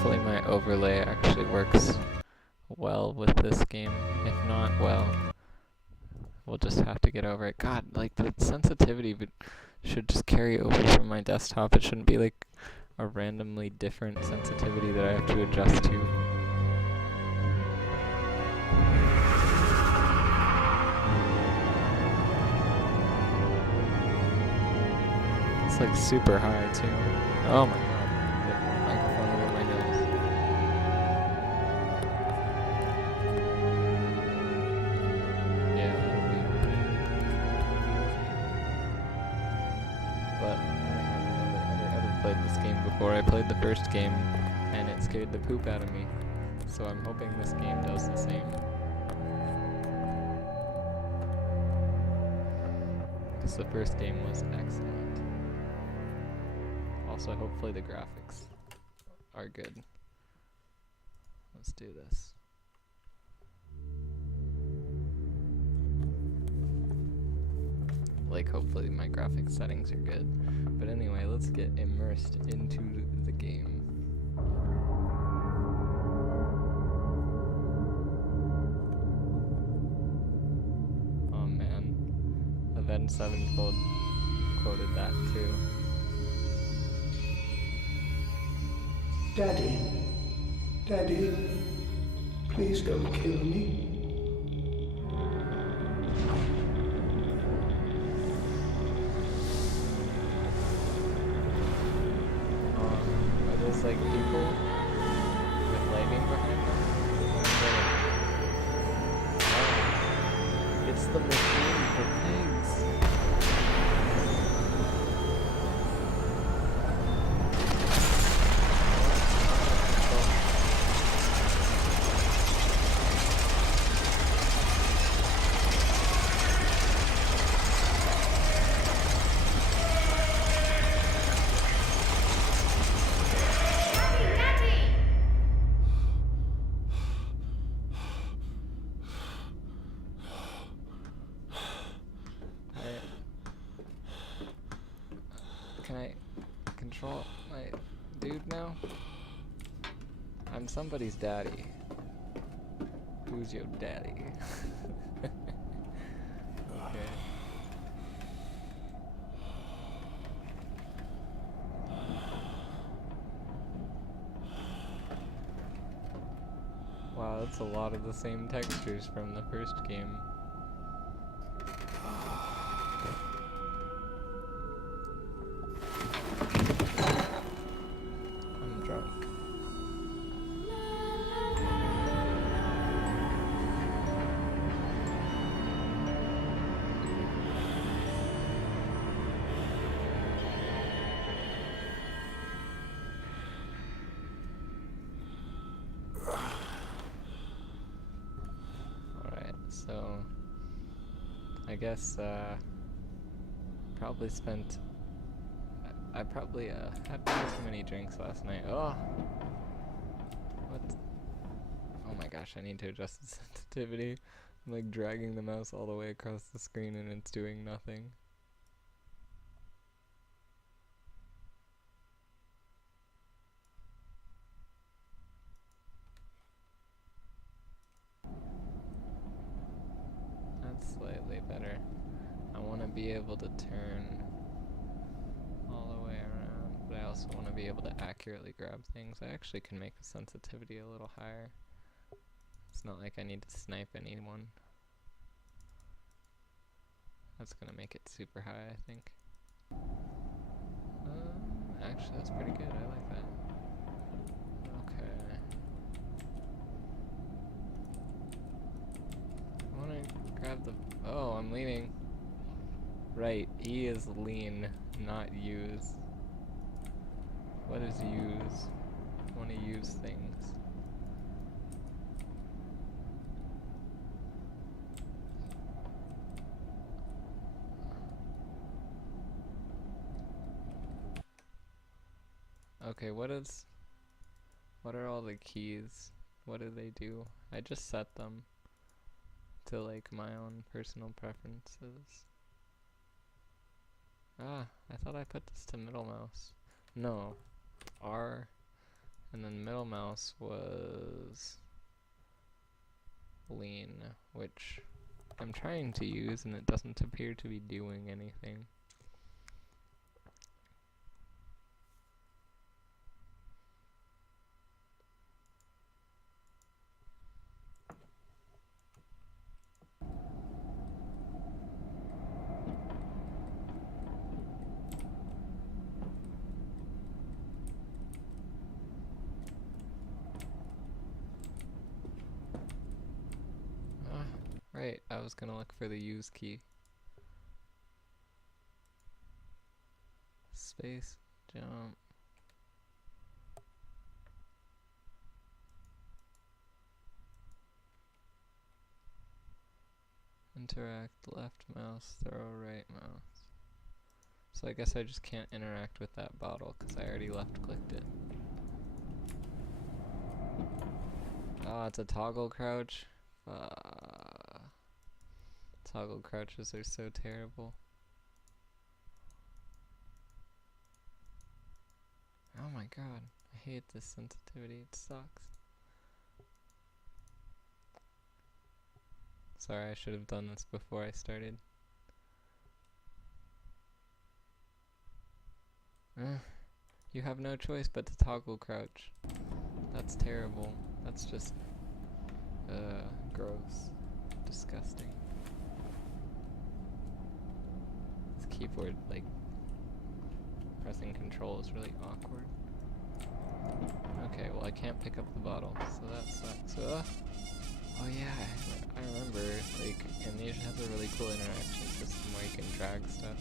Hopefully my overlay actually works well with this game. If not, well, we'll just have to get over it. God, like the sensitivity should just carry over from my desktop. It shouldn't be like a randomly different sensitivity that I have to adjust to. It's like super high too. Oh my god, the microphone over my nose. Yeah, that'll be alright. But I haven't ever played this game before. I played the first game and it scared the poop out of me. So I'm hoping this game does the same. Because the first game was excellent. Also, hopefully the graphics are good. Let's do this. Like, hopefully my graphics settings are good. But anyway, let's get immersed into the game. Oh man. Avenged Sevenfold quoted that too. Daddy, Daddy, please don't kill me. Are those like people with lightning behind them? Oh, it's the machine for pigs. Can I control my dude now? I'm somebody's daddy. Who's your daddy? Okay. Wow, that's a lot of the same textures from the first game. I'm drunk. Alright, so I guess probably spent I probably had way too many drinks last night. Oh, what? Oh my gosh, I need to adjust the sensitivity. I'm like dragging the mouse all the way across the screen and it's doing nothing. That's slightly better. I want to be able to turn all the way around, but I also want to be able to accurately grab things. I actually can make the sensitivity a little higher. It's not like I need to snipe anyone. That's gonna make it super high, I think. Actually, that's pretty good. I like that. Okay. I wanna grab the... Oh, I'm leaning. Right, E is lean, not use. What is use? I wanna use things. Okay, what are all the keys? What do they do? I just set them to like my own personal preferences. Ah, I thought I put this to middle mouse. No, R And then middle mouse was lean, which I'm trying to use and it doesn't appear to be doing anything. Right, I was gonna look for the use key. Space, jump. Interact, left mouse, throw, right mouse. So I guess I just can't interact with that bottle because I already left clicked it. Oh, it's a toggle crouch. Toggle crouches are so terrible. Oh my god, I hate this sensitivity, it sucks. Sorry, I should have done this before I started. You have no choice but to toggle crouch. That's terrible. That's just, gross. Disgusting. This keyboard, like, pressing control is really awkward. Okay, well I can't pick up the bottle, so that sucks. Oh yeah, I remember, like, Amnesia has a really cool interaction system where you can drag stuff.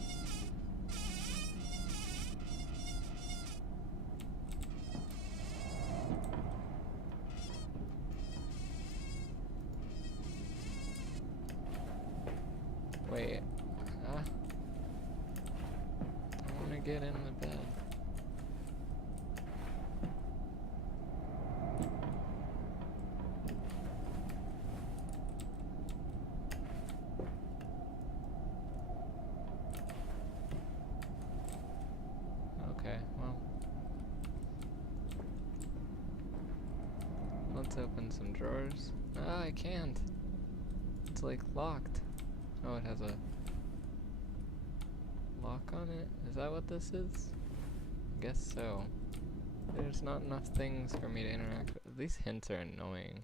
Wait, I wanna get in the bed. Okay, well. Let's open some drawers. Ah, I can't. It's like locked. Oh, it has a lock on it? Is that what this is? I guess so. There's not enough things for me to interact with. These hints are annoying.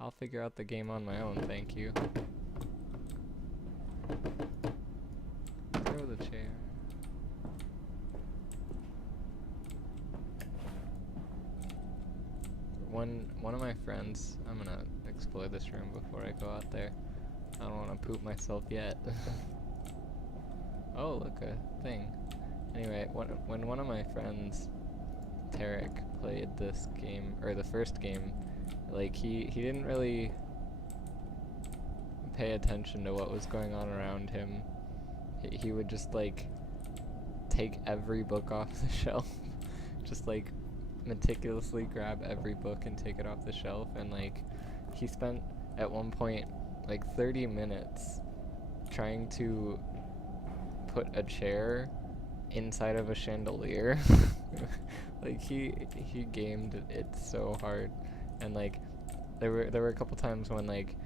I'll figure out the game on my own, thank you. Throw the chair. One of my friends, I'm gonna explore this room before I go out there. I don't wanna poop myself yet. Oh, look, a thing. Anyway, when one of my friends, Tarek, played this game, or the first game, like, he didn't really pay attention to what was going on around him. He would just, like, take every book off the shelf. Just, like, meticulously grab every book and take it off the shelf, and, like, he spent, at one point, like, 30 minutes trying to put a chair inside of a chandelier. Like, he gamed it so hard, and, like, there were a couple times when, like,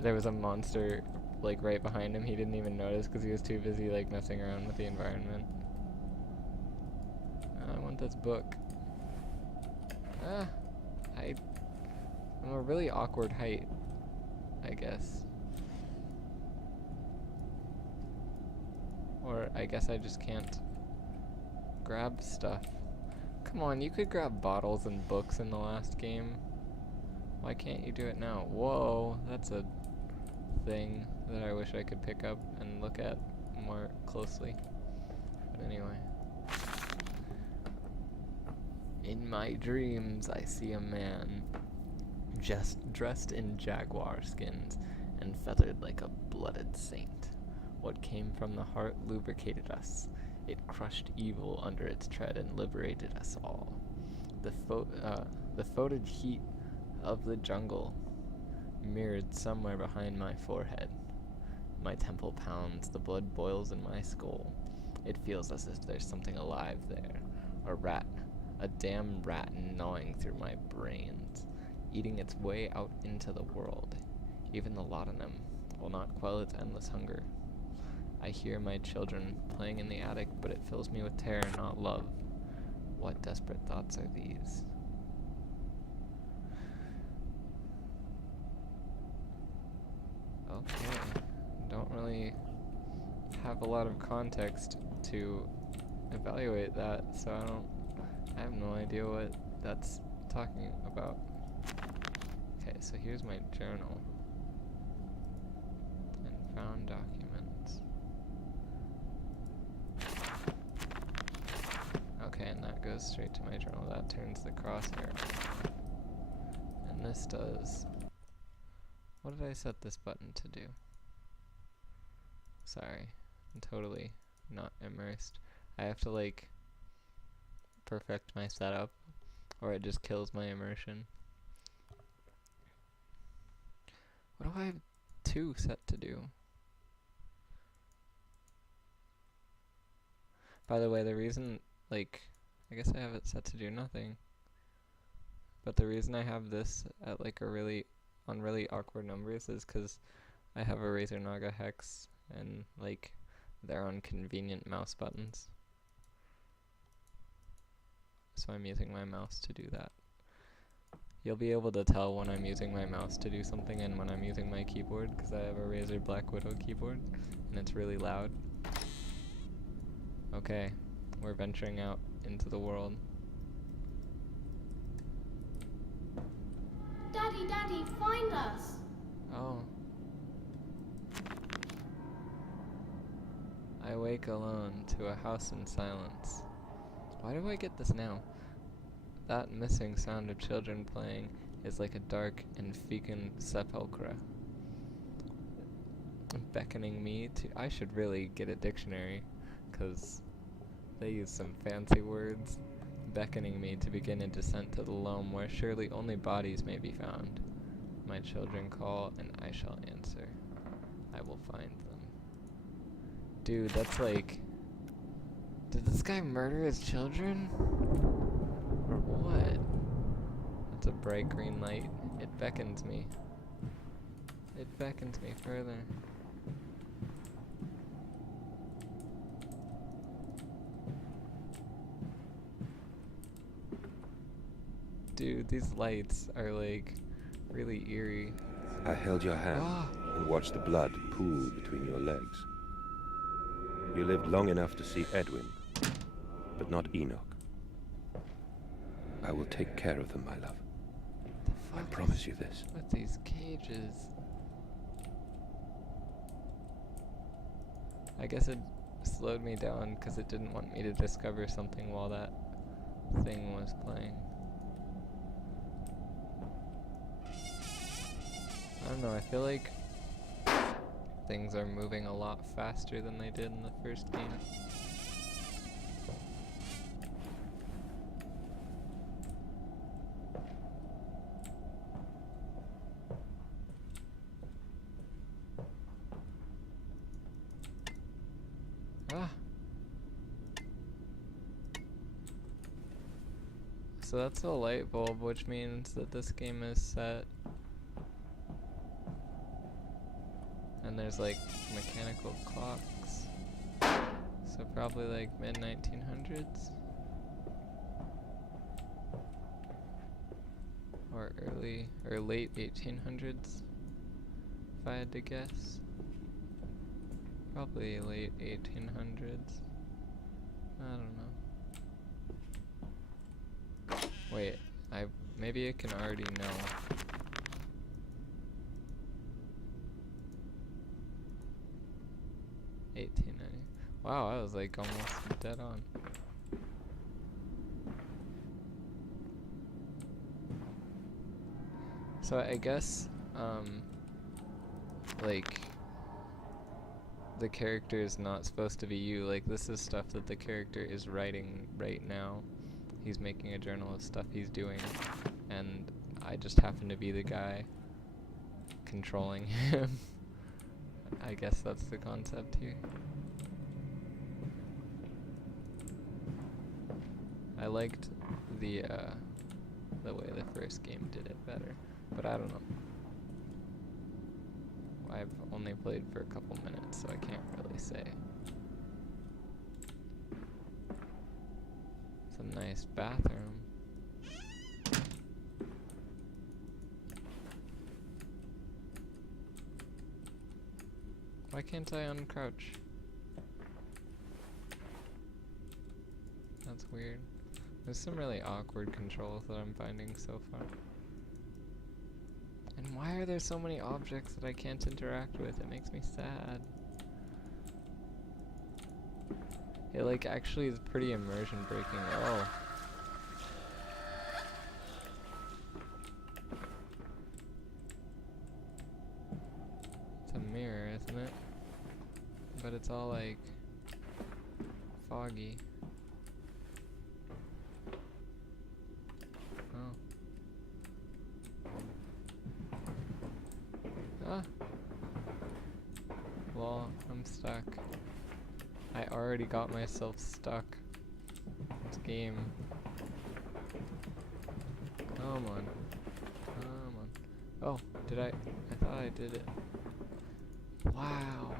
there was a monster, like, right behind him. He didn't even notice because he was too busy, like, messing around with the environment. I want this book. I'm a really awkward height, I guess. Or I guess I just can't grab stuff. Come on, you could grab bottles and books in the last game. Why can't you do it now? Whoa, that's a thing that I wish I could pick up and look at more closely. But anyway. In my dreams, I see a man just dressed in jaguar skins and feathered like a blooded saint. What came from the heart lubricated us. It crushed evil under its tread and liberated us all. The photic heat of the jungle mirrored somewhere behind my forehead. My temple pounds, the blood boils in my skull. It feels as if there's something alive there. A rat. A damn rat gnawing through my brains, eating its way out into the world. Even the laudanum will not quell its endless hunger. I hear my children playing in the attic, but it fills me with terror, not love. What desperate thoughts are these? Okay. Don't really have a lot of context to evaluate that, so I have no idea what that's talking about. Okay, so here's my journal. And found documents. Okay, and that goes straight to my journal. That turns the crosshair on. And this does... What did I set this button to do? Sorry, I'm totally not immersed. I have to, like, perfect my setup, or it just kills my immersion. What do I have 2 set to do? By the way, the reason, like, I guess I have it set to do nothing. But the reason I have this at, like, on really awkward numbers is because I have a Razer Naga Hex, and, like, they're on convenient mouse buttons. So I'm using my mouse to do that. You'll be able to tell when I'm using my mouse to do something and when I'm using my keyboard, because I have a Razer Black Widow keyboard, and it's really loud. Okay, we're venturing out into the world. Daddy, Daddy, find us! Oh. I wake alone to a house in silence. Why do I get this now? That missing sound of children playing is like a dark and fecund sepulchre, beckoning me to... I should really get a dictionary, because they use some fancy words. Beckoning me to begin a descent to the loam where surely only bodies may be found. My children call, and I shall answer. I will find them. Dude, that's like... Did this guy murder his children? Or what? That's a bright green light. It beckons me. It beckons me further. Dude, these lights are like really eerie. I held your hand and watched the blood pool between your legs. You lived long enough to see Edwin, but not Enoch. I will take care of them, my love. I promise you this. With these cages. I guess it slowed me down because it didn't want me to discover something while that thing was playing. I don't know, I feel like things are moving a lot faster than they did in the first game. Ah! So that's a light bulb, which means that this game is set. And there's like mechanical clocks. So probably like mid-1900s. Or early, or late 1800s, if I had to guess. Probably late 1800s. I don't know. Wait, maybe I can already know. Wow, I was like almost dead on. So I guess, like, the character is not supposed to be you. Like, this is stuff that the character is writing right now. He's making a journal of stuff he's doing, and I just happen to be the guy controlling him. I guess that's the concept here. I liked the way the first game did it better, but I don't know. I've only played for a couple minutes, so I can't really say. It's a nice bathroom. Why can't I uncrouch? That's weird. There's some really awkward controls that I'm finding so far. And why are there so many objects that I can't interact with? It makes me sad. It like actually is pretty immersion breaking. Oh. It's a mirror, isn't it? But it's all like foggy. Oh. Ah. Well, I'm stuck. I already got myself stuck. This game. Come on. Come on. Oh, did I? I thought I did it. Wow.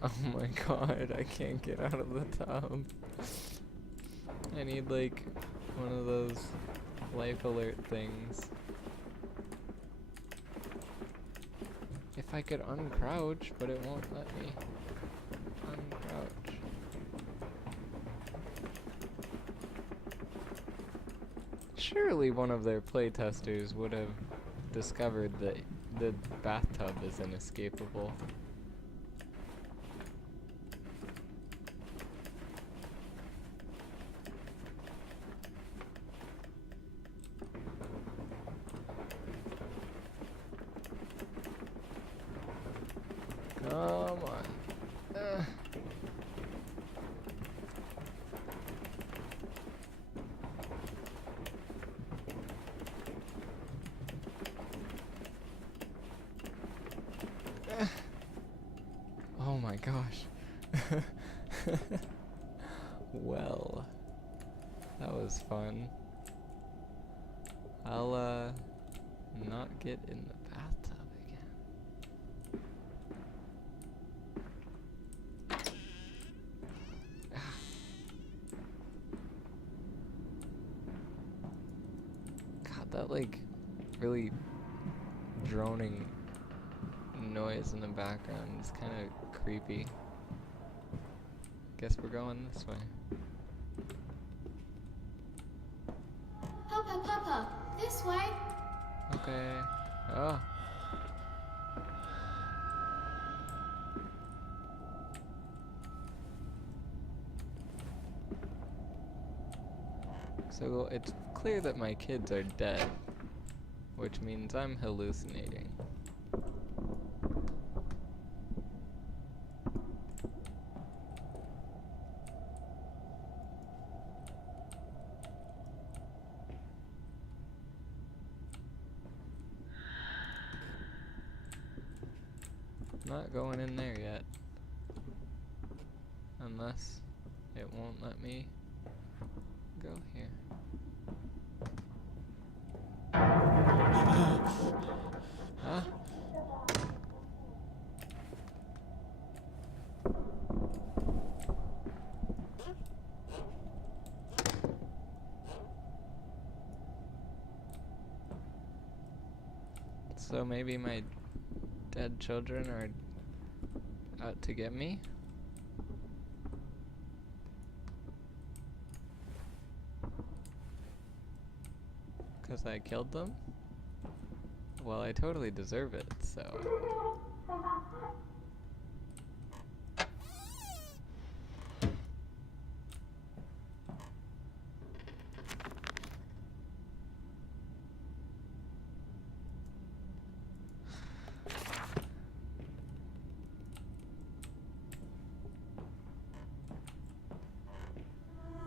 Oh my god, I can't get out of the tub. I need like one of those life alert things. If I could uncrouch, but it won't let me uncrouch. Surely one of their playtesters would have discovered that the bathtub is inescapable. Come on. Oh my gosh. Well, that was fun. I'll not get in the bathtub again. God, that like really droning noise in the background is kind of creepy. Guess we're going this way. Papa, Papa, this way. Okay. Oh. So it's clear that my kids are dead, which means I'm hallucinating. Not going in there yet. Unless it won't let me go here. Huh? So maybe my dead children are out to get me? Because I killed them? Well, I totally deserve it, so...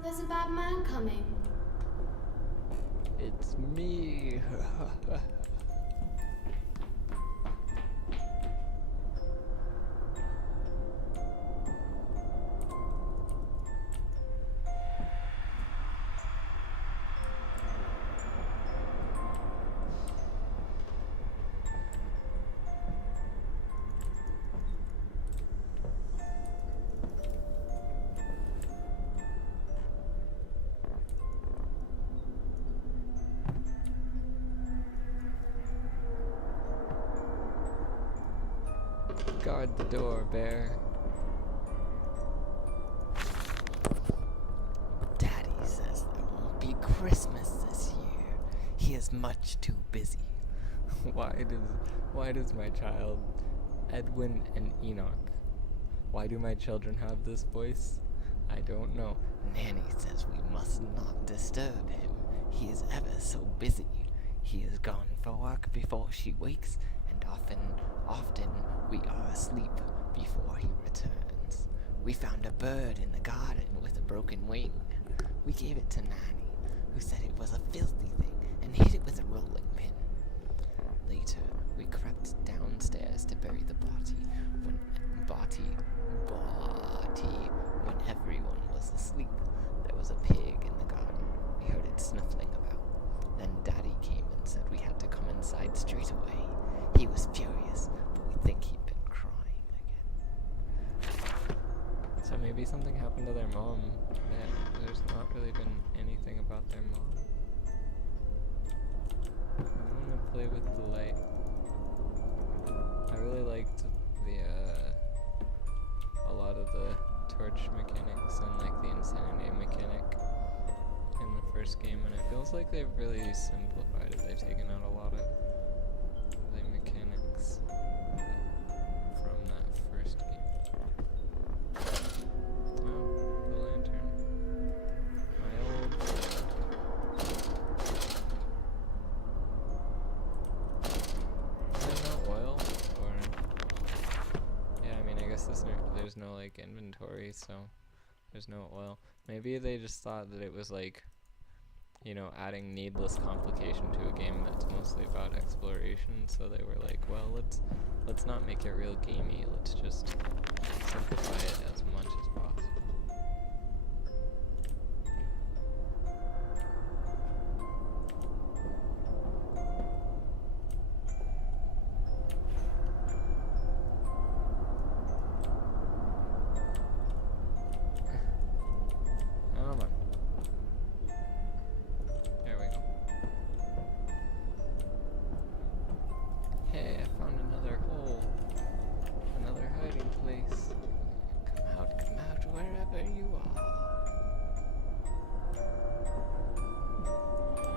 There's a bad man coming. It's me. Guard the door, bear. Daddy says there won't be Christmas this year. He is much too busy. Why does my child, Edwin and Enoch, why do my children have this voice? I don't know. Nanny says we must not disturb him. He is ever so busy. He is gone for work before she wakes, and often we are asleep before he returns. We found a bird in the garden with a broken wing. We gave it to Nanny, who said it was a filthy thing, and hit it with a rolling pin. Later, we crept downstairs to bury the body when everyone was asleep. There was a pig in the garden. We heard it snuffling about. Then Daddy came and said we had to come inside straight away. He was furious, but we think he'd been crying again. So maybe something happened to their mom. There's not really been anything about their mom. I want to play with the light. I really liked a lot of the torch mechanics and like the insanity mechanic in the first game, and it feels like they've really simplified it. They've taken out a lot of the mechanics from that first game. Oh, the lantern. My old friend. Is there no oil? Or yeah, I mean, I guess there's no like inventory, so there's no oil. Maybe they just thought that it was like, you know, adding needless complication to a game that's mostly about exploration, so they were like, well, let's not make it real gamey, let's just simplify it as much as possible. Come on. There we go. Hey, I found another hole. Another hiding place. Come out, wherever you are.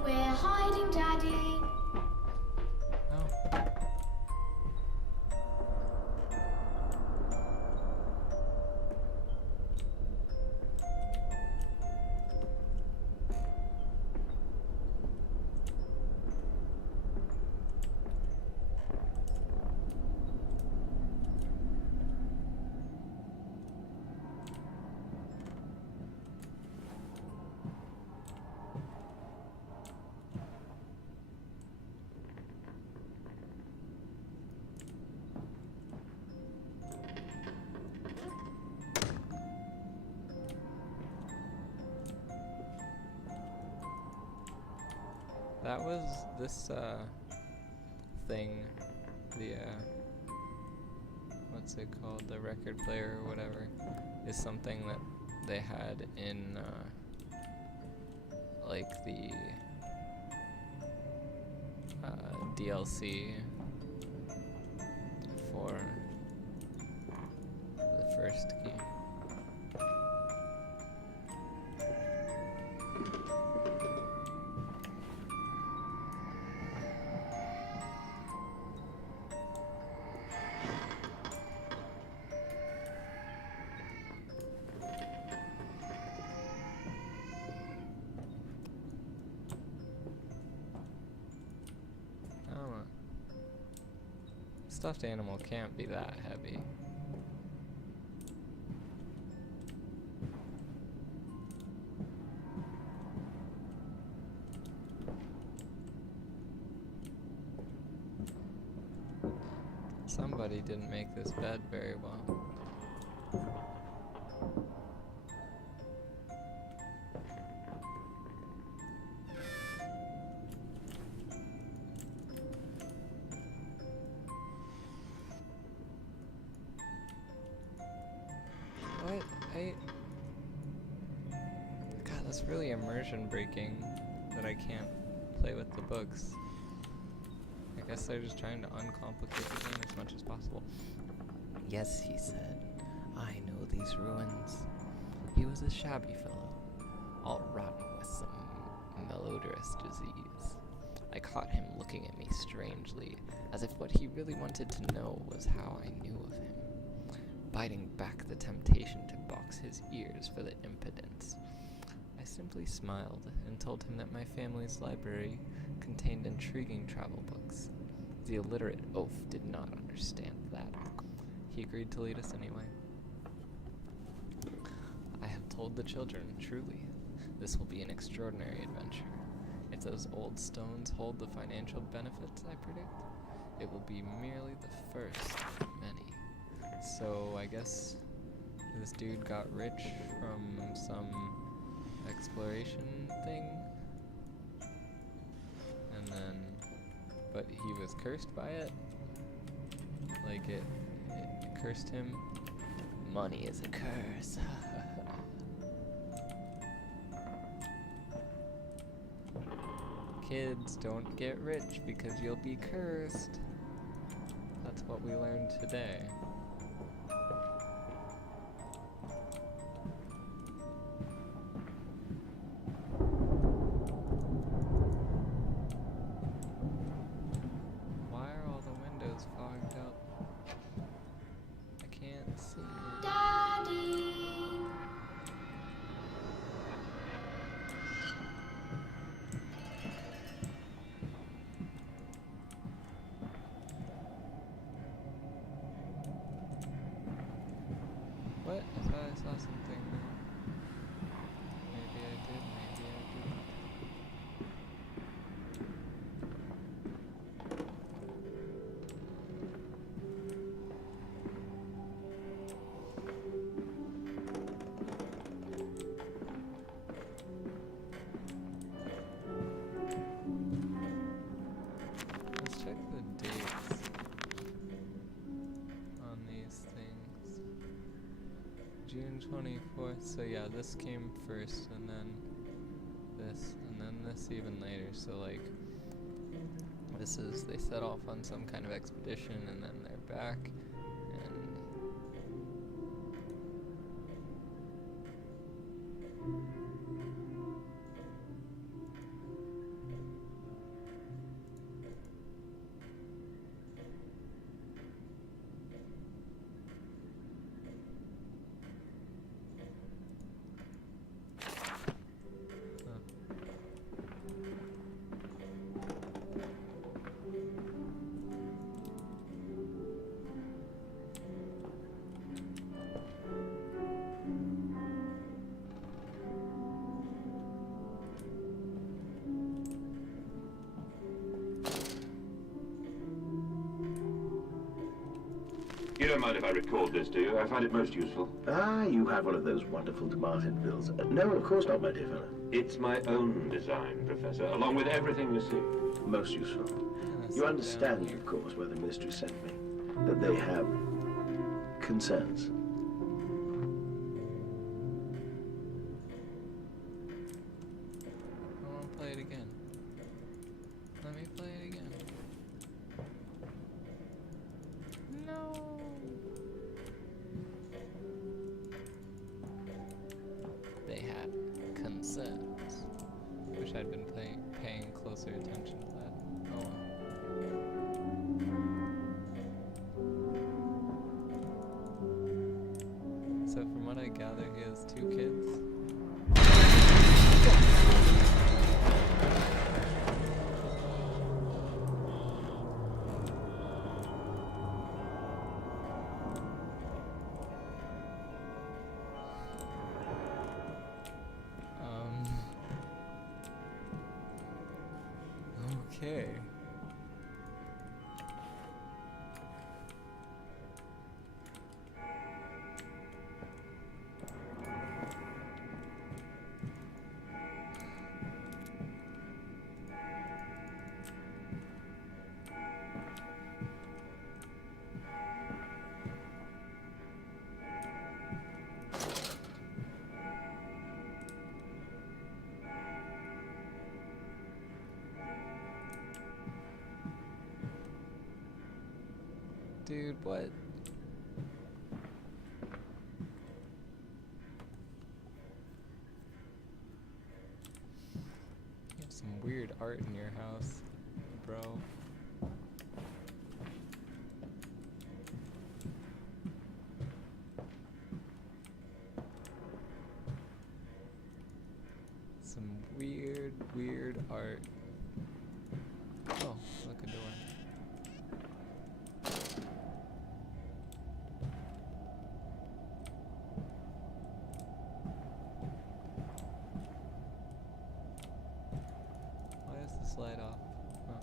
We're hiding, Daddy. Oh. That was this thing, the what's it called, the record player or whatever, is something that they had in like the DLC for the first game. Stuffed animal can't be that heavy. Somebody didn't make this bed very well. God, that's really immersion breaking that I can't play with the books. I guess they're just trying to uncomplicate the game as much as possible. Yes, he said, I know these ruins. He was a shabby fellow, all rotten with some malodorous disease. I caught him looking at me strangely, as if what he really wanted to know was how I knew of him, biting back the temptation to box his ears for the impudence. I simply smiled and told him that my family's library contained intriguing travel books. The illiterate oaf did not understand that. He agreed to lead us anyway. I have told the children, truly, this will be an extraordinary adventure. If those old stones hold the financial benefits I predict, it will be merely the first of many. So I guess this dude got rich from some exploration thing, and then, but he was cursed by it. Like it cursed him. Money is a curse. Kids, don't get rich because you'll be cursed. That's what we learned today. Why are all the windows fogged up? I can't see. Daddy. What? I thought I saw something there. Maybe I did, maybe I didn't. Let's check the dates on these things. June 24th, so yeah, this came first, and then this even later, so like, this is, they set off on some kind of expedition, and then they're back, and You don't mind if I record this, do you? I find it most useful. Ah, you have one of those wonderful DeMartin bills. No, of course not, my dear fellow. It's my own design, Professor, along with everything you see. Most useful. let's You sit understand, down. of course, where the ministry sent me. That they have concerns. I want to play it again. Let me play it again. No. They had concerns. Wish I'd been paying closer attention to that. Oh well. So from what I gather, he has 2 kids. Okay. Dude, what? art in your house, bro. Some weird art. Oh, look, a door. Why is this light off? Oh.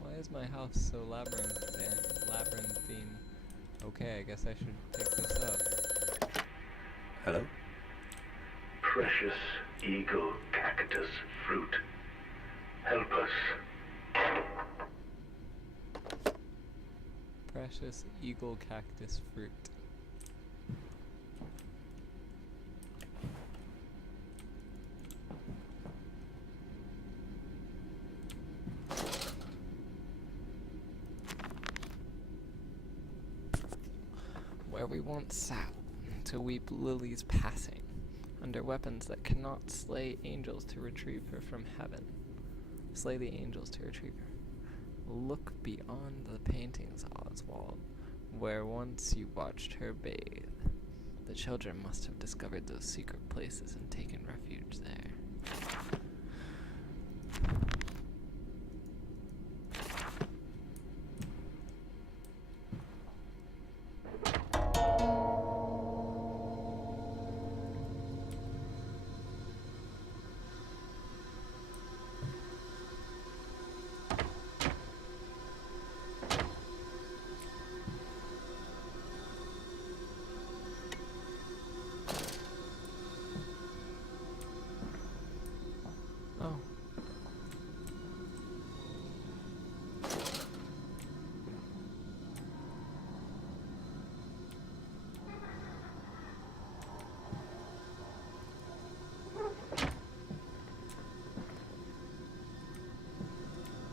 Why is my house so labyrinthine? Okay, I guess I should pick this up. Hello? Precious eagle cactus fruit. Help us. Precious eagle cactus fruit. Where we once sat to weep Lily's passing, under weapons that cannot slay angels to retrieve her from heaven. Slay the angels to retrieve her. Look beyond the paintings, Oswald, where once you watched her bathe. The children must have discovered those secret places and taken refuge there. Oh.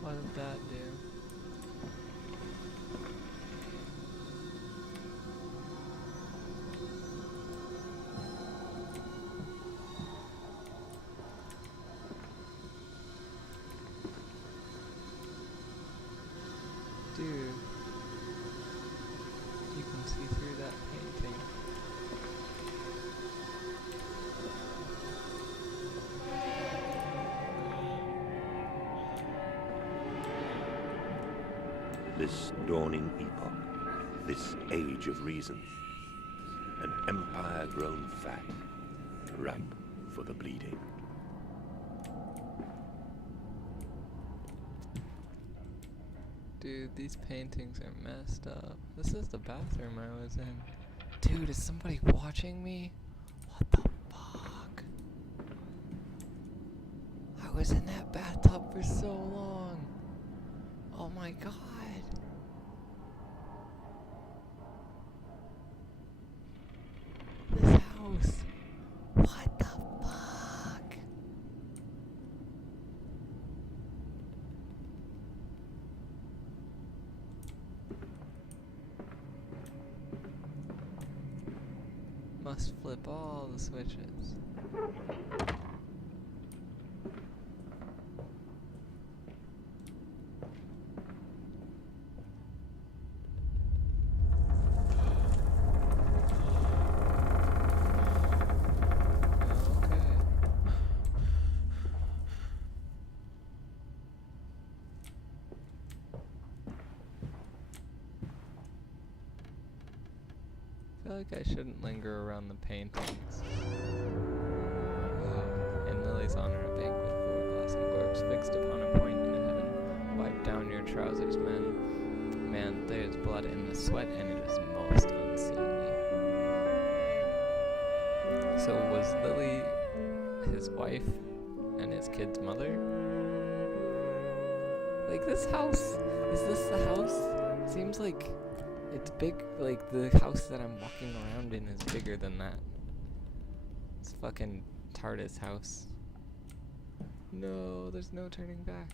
What did that do? Dude, you can see through that painting. This dawning epoch, this age of reason, an empire grown fat, ripe for the bleeding. Dude, these paintings are messed up. This is the bathroom I was in. Dude, is somebody watching me? What the fuck? I was in that bathtub for so long. Oh my god. This house. What the fuck? Must flip all the switches. Okay. I feel like I shouldn't linger around the paintings. In Lily's honor, a banquet full of glassy orbs fixed upon a point in heaven. Wipe down your trousers, men. Man, there's blood in the sweat, and it is most unseemly. So was Lily his wife and his kid's mother? Like, this house, is this the house? Seems like it's big, like the house that I'm walking around in is bigger than that. It's fucking TARDIS house. No, there's no turning back.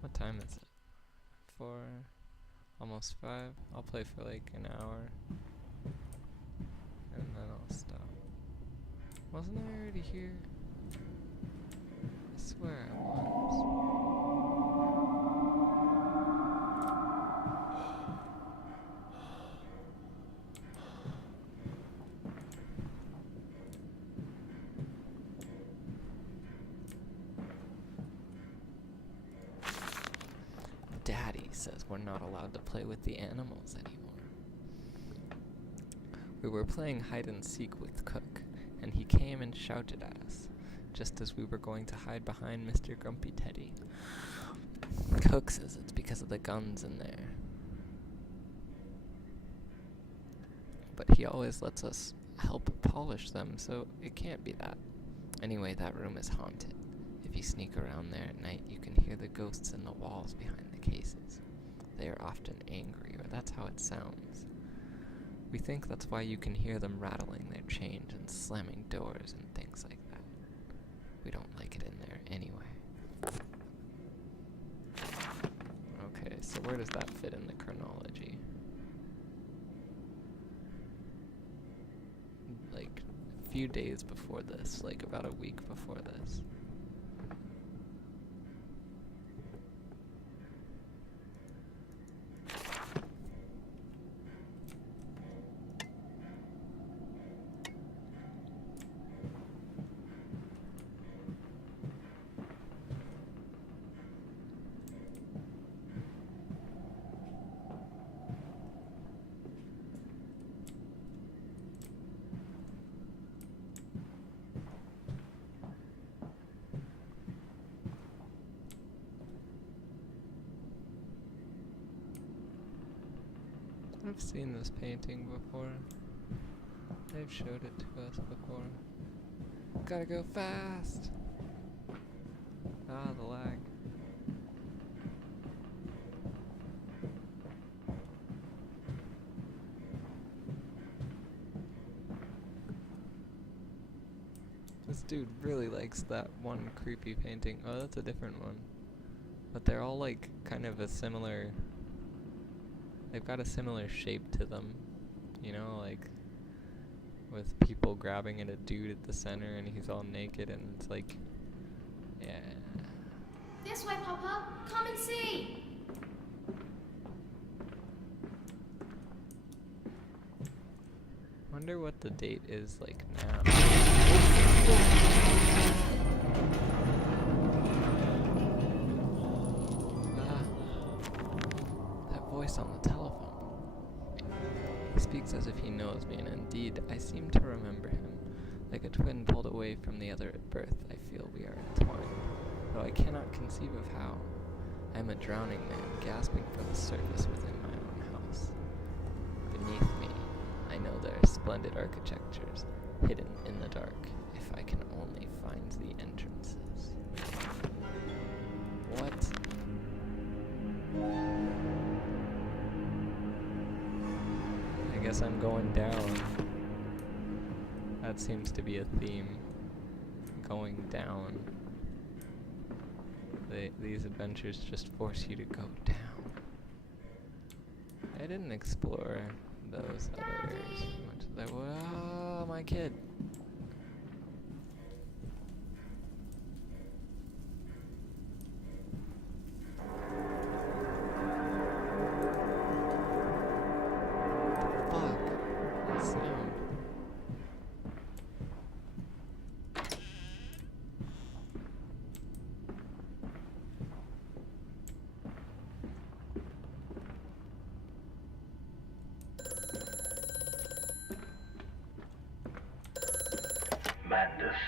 What time is it? 4, almost 5. I'll play for like an hour. And then I'll stop. Wasn't I already here? I swear I was. Daddy says we're not allowed to play with the animals anymore. We were playing hide and seek with Cook, and he came and shouted at us, just as we were going to hide behind Mr. Grumpy Teddy. Cook says it's because of the guns in there. But he always lets us help polish them, so it can't be that. Anyway, that room is haunted. If you sneak around there at night, you can hear the ghosts in the walls behind the cases. They are often angry, or that's how it sounds. We think that's why you can hear them rattling their chains and slamming doors and things like that. We don't like it in there anyway. Okay, so where does that fit in the chronology? Like, a few days before this, like about a week before this. I've seen this painting before. They've showed it to us before. Gotta go fast! Ah, the lag. This dude really likes that one creepy painting. Oh, that's a different one. But they're all like kind of a similar... They've got a similar shape to them, you know, like with people grabbing at a dude at the center and he's all naked and it's like, yeah. This way, Papa. Come and see. Wonder what the date is like now. That voice on the telephone. He speaks as if he knows me, and indeed, I seem to remember him. Like a twin pulled away from the other at birth, I feel we are entwined, though I cannot conceive of how. I am a drowning man, gasping for the surface within my own house. Beneath me, I know there are splendid architectures, hidden in the dark, if I can only find the entrances. What? I guess I'm going down. That seems to be a theme. Going down. These adventures just force you to go down. I didn't explore those other areas as much as I would. Oh, my kid. Fuck. That sound. Mandus,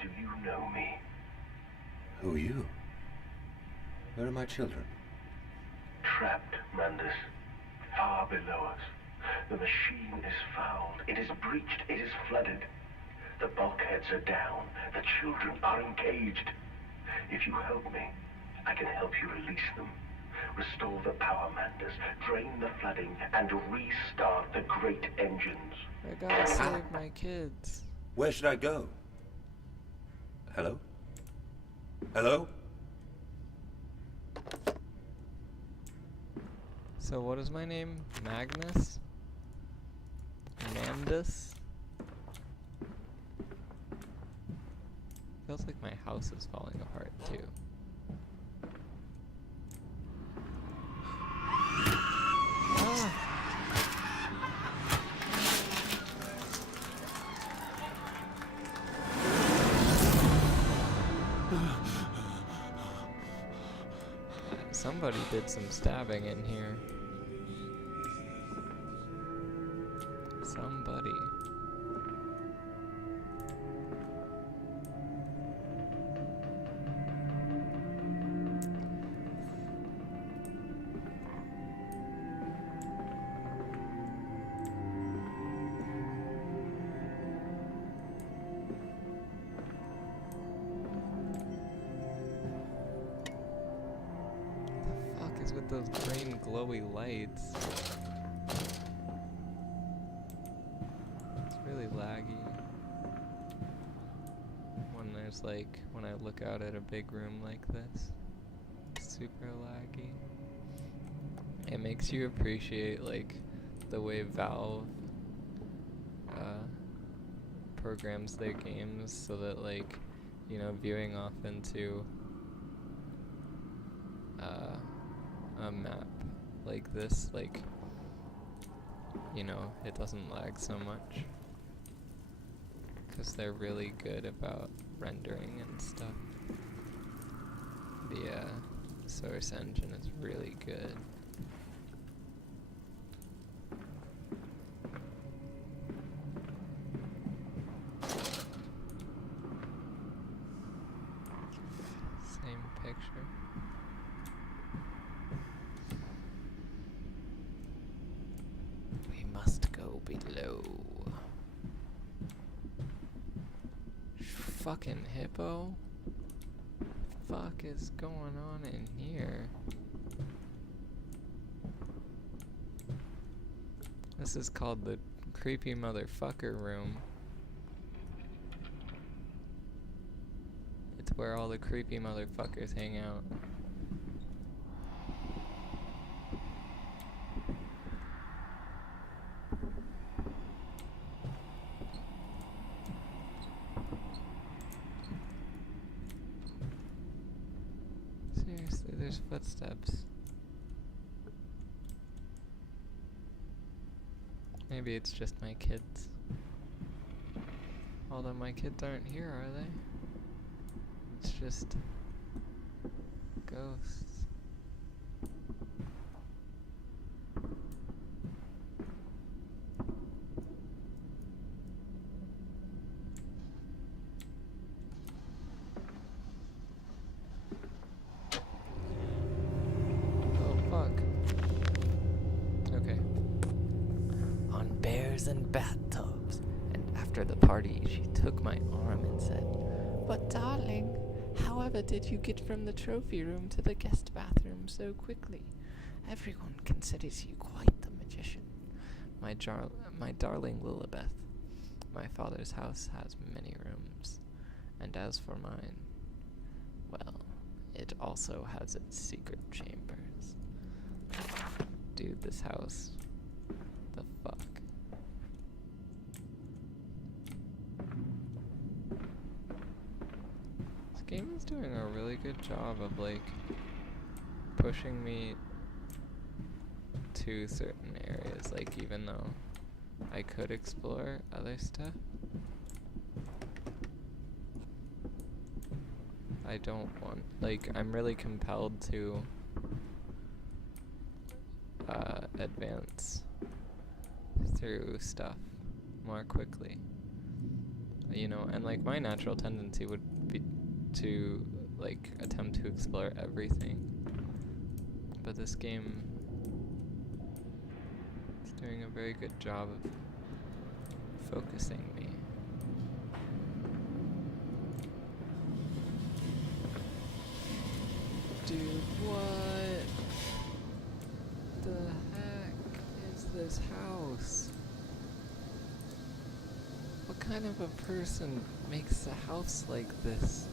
do you know me? Who are you? Where are my children? Trapped, Mandus. Far below us. The machine is fouled. It is breached. It is flooded. The bulkheads are down. The children are encaged. If you help me, I can help you release them. Restore the power, Mandus. Drain the flooding and restart the great engines. I gotta save my kids. Where should I go? Hello? Hello? So what is my name? Magnus? Mandus? Feels like my house is falling apart too. Somebody did some stabbing in here. Somebody. With those green glowy lights. It's really laggy. When there's like, when I look out at a big room like this, it's super laggy. It makes you appreciate like the way Valve programs their games so that like, you know, viewing off into a map like this, like, you know, it doesn't lag so much because they're really good about rendering and stuff. The source engine is really good. Same picture. We must go below. Fucking hippo? Fuck is going on in here? This is called the creepy motherfucker room. It's where all the creepy motherfuckers hang out. Seriously, there's footsteps. Maybe it's just my kids. Although my kids aren't here, are they? It's just ghosts. And bathtubs, and after the party she took my arm and said, "But darling, however did you get from the trophy room to the guest bathroom so quickly? Everyone considers you quite the magician." My darling Lilibeth, my father's house has many rooms, and as for mine, well, it also has its secret chambers. Dude, this house, the fuck? This game is doing a really good job of like pushing me to certain areas, like even though I could explore other stuff, I don't want, like, I'm really compelled to advance through stuff more quickly, you know, and like my natural tendency would be to like attempt to explore everything, but this game is doing a very good job of focusing me. Dude, what the heck is this house? What kind of a person makes a house like this?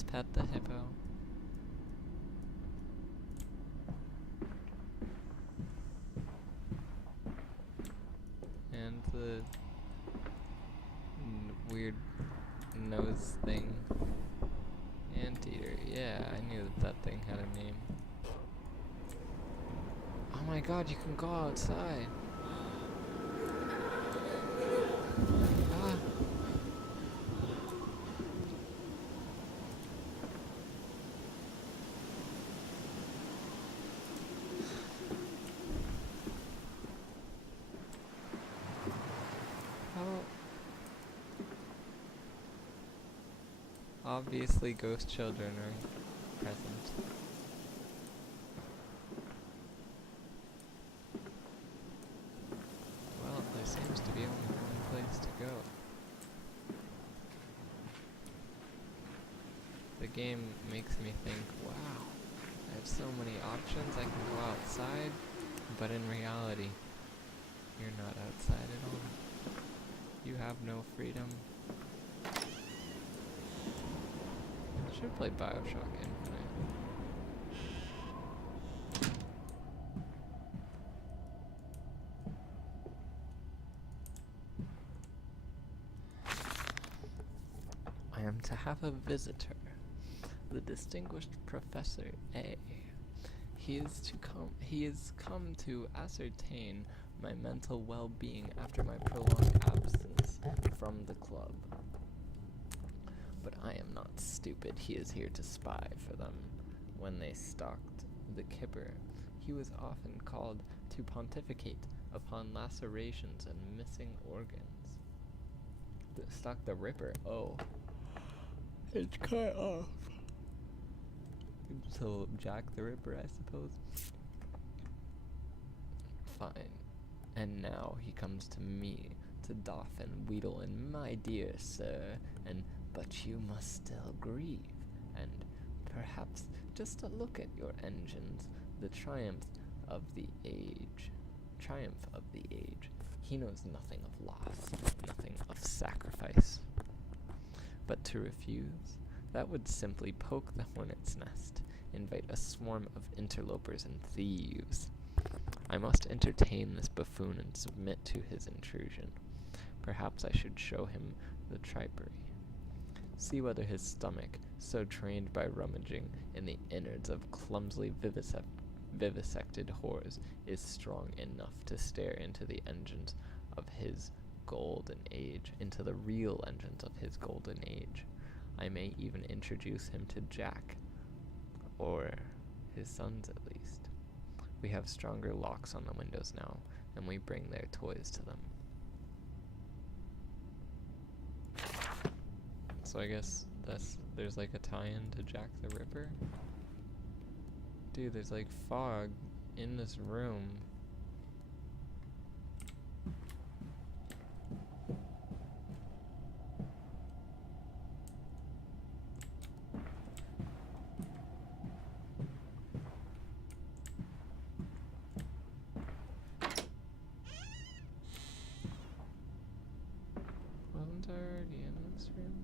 Let's pet the hippo. And the weird nose thing. Anteater. Yeah, I knew that that thing had a name. Oh my god, you can go outside. Ah. How? Obviously, ghost children are present. Well, there seems to be only one place to go. The game makes me think, wow, I have so many options, I can go outside, but in reality, you're not outside at all. You have no freedom. I should play Bioshock Infinite. I am to have a visitor, the distinguished Professor A. He is come to ascertain my mental well-being after my prolonged absence from the club. But I am not stupid. He is here to spy for them. When they stalked the Kipper, he was often called to pontificate upon lacerations and missing organs. Stalk the Ripper? Oh. It's cut off. So, Jack the Ripper, I suppose. Fine. And now he comes to me, to doff and wheedle, and my dear sir, and but you must still grieve, and perhaps just to look at your engines, the triumph of the age. He knows nothing of loss, nothing of sacrifice. But to refuse, that would simply poke the hornet's nest, invite a swarm of interlopers and thieves. I must entertain this buffoon and submit to his intrusion. Perhaps I should show him the tripery. See whether his stomach, so trained by rummaging in the innards of clumsily vivisected whores, is strong enough to stare into the engines of his golden age, into the real engines of his golden age. I may even introduce him to Jack, or his sons at least. We have stronger locks on the windows now, and we bring their toys to them. So I guess there's like a tie-in to Jack the Ripper. Dude, there's like fog in this room. Wasn't I already in this room?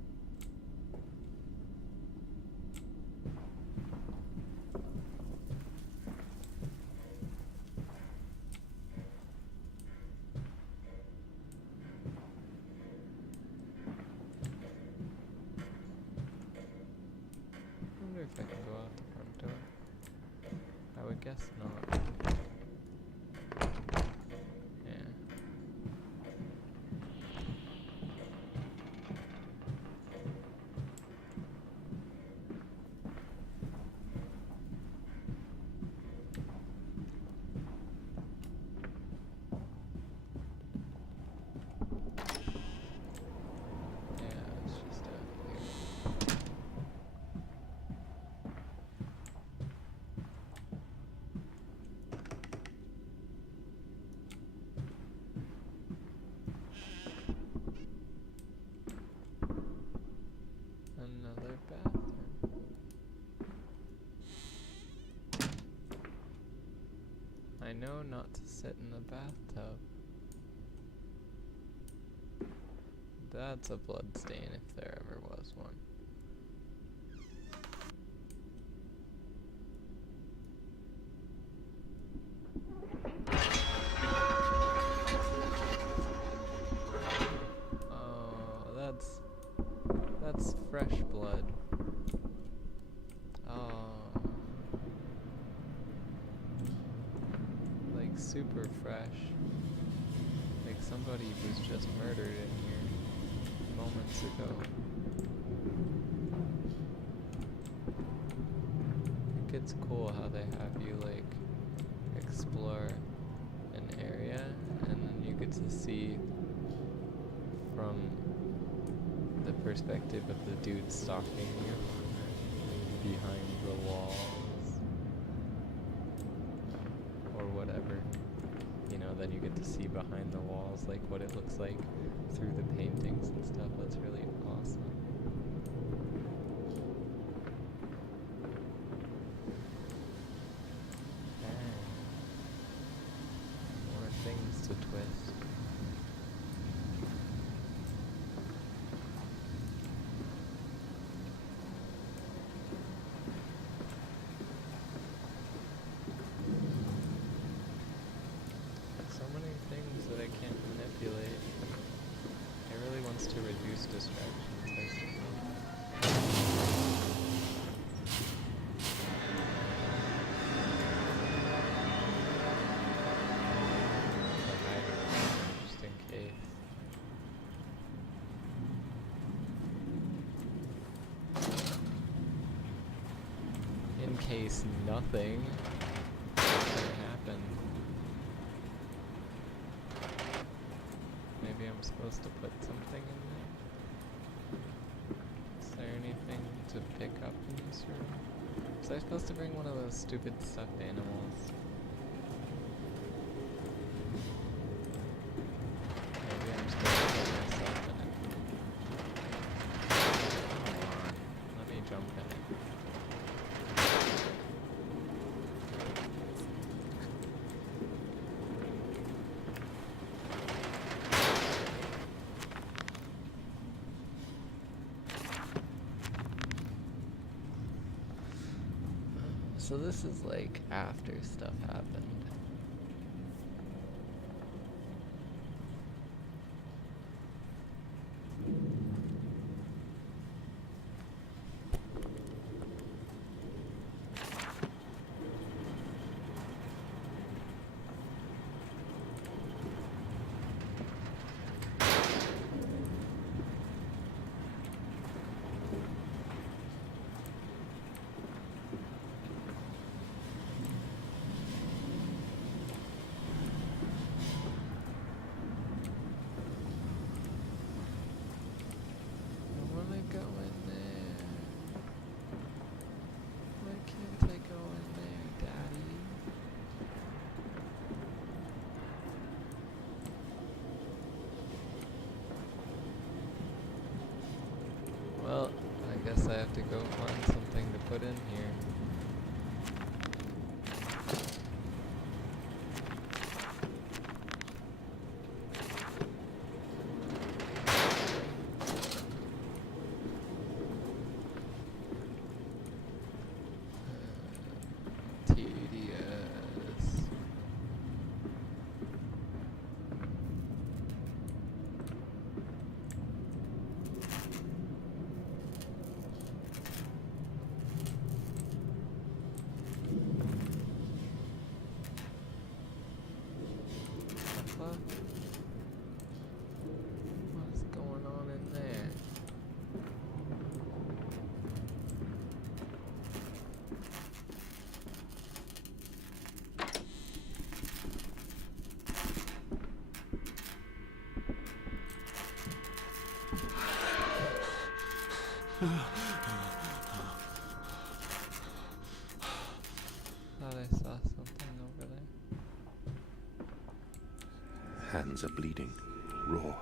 I wonder if I can go out the front door. I would guess not. Yeah. Yeah, it's just out here. Another bathroom. I know not to sit in the bathtub. That's a blood stain if there ever was one. that's fresh blood. Oh. Like super fresh. Like somebody was just murdered in here moments ago. I think it's cool how they have you like explore an area and then you get to see from the perspective of the dude stalking you behind the walls or whatever. You know, then you get to see behind the walls like what it looks like through the paintings and stuff. That's really awesome. More things to twist. So many things that I can't manipulate. It really wants to reduce distractions, I suppose. Like, I don't know, just in case. In case nothing can happen. Maybe I'm supposed to put something in there? Is there anything to pick up in this room? Was I supposed to bring one of those stupid stuffed animals? Maybe I'm supposed to put myself in it. Come on, let me jump in it. So this is like after stuff happened. I wanna go in there. Why can't I go in there, Daddy? Well, I guess I have to go find something to put in here. Tedious. Fuck. What's going on in there? Thought I saw something over there. Hands are bleeding, raw.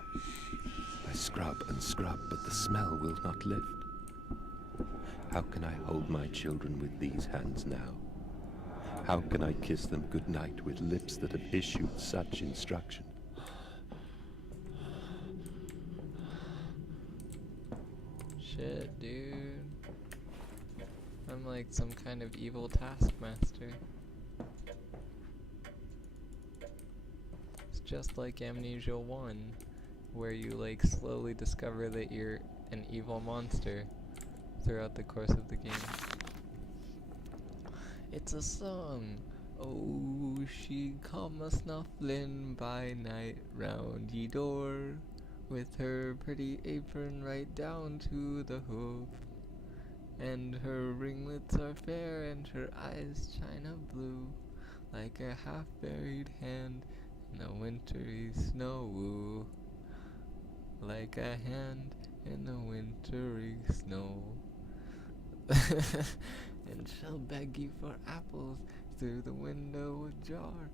I scrub and scrub, but the smell will not lift. How can I hold my children with these hands now? How can I kiss them goodnight with lips that have issued such instruction? Shit, dude. I'm like some kind of evil taskmaster. It's just like Amnesia 1, where you like slowly discover that you're an evil monster throughout the course of the game. It's a song. Oh, she come a snuffling by night round ye door, with her pretty apron right down to the hoof, and her ringlets are fair, and her eyes china blue, like a half-buried hand in the wintry snow, like a hand in the wintry snow. And she'll beg you for apples through the window ajar.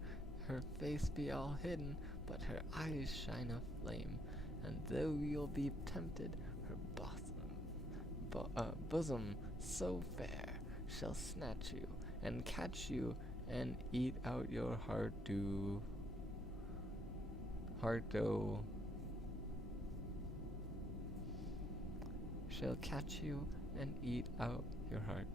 Her face be all hidden, but her eyes shine a flame, and though you'll be tempted, her bosom so fair shall snatch you and catch you and eat out your heart do. Shall catch you and eat out your heart.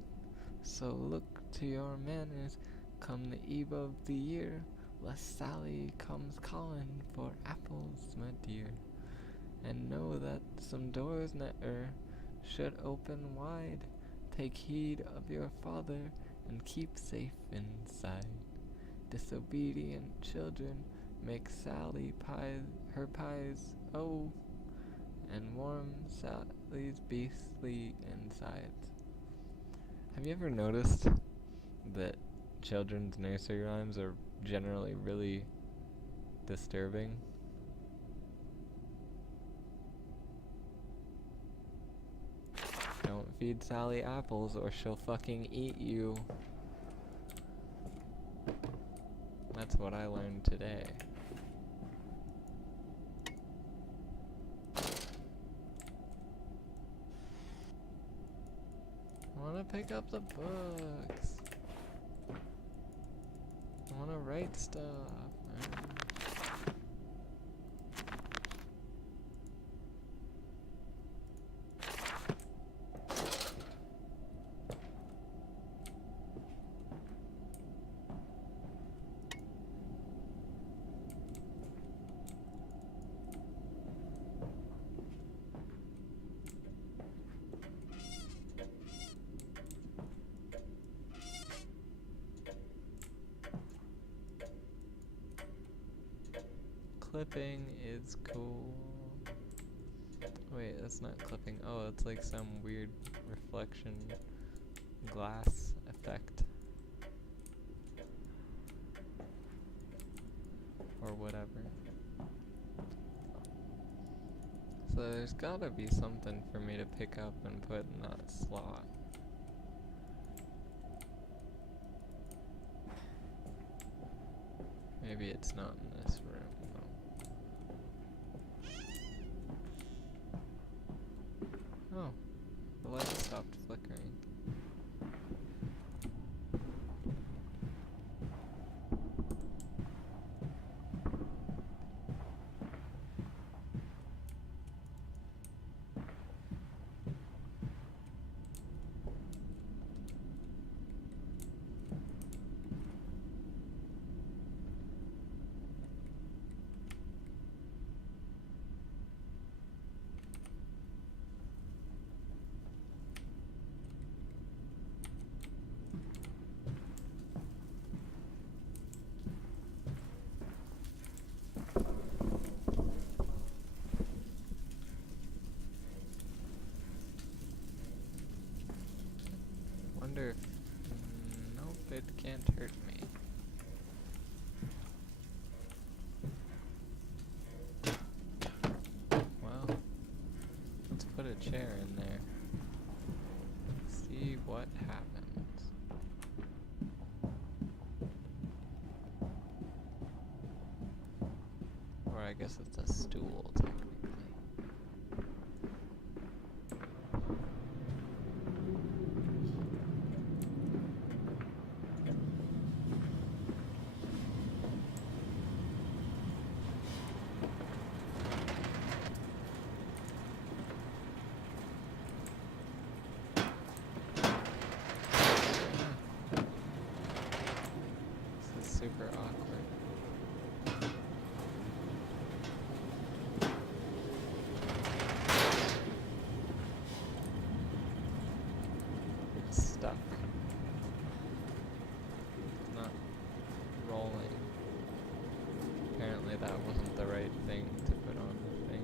So look to your manners, come the eve of the year, lest Sally comes calling for apples, my dear. And know that some doors ne'er should open wide. Take heed of your father, and keep safe inside. Disobedient children make Sally her pies, oh, and warm Sally's beastly insides. Have you ever noticed that children's nursery rhymes are generally really disturbing? Don't feed Sally apples or she'll fucking eat you. That's what I learned today. I wanna pick up the books. I wanna write stuff. Clipping is cool. Wait, that's not clipping. Oh, it's like some weird reflection glass effect. Or whatever. So there's gotta be something for me to pick up and put in that slot. Maybe it's not in this room. Oh, the light stopped flickering. Wonder if... nope, it can't hurt me. Well, let's put a chair in there. See what happens. Or I guess it's a stool, technically. This is super awkward. stuck. It's not rolling. Apparently that wasn't the right thing to put on the thing.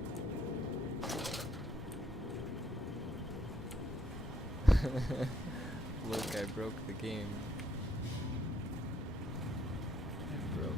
Look, I broke the game. I broke it.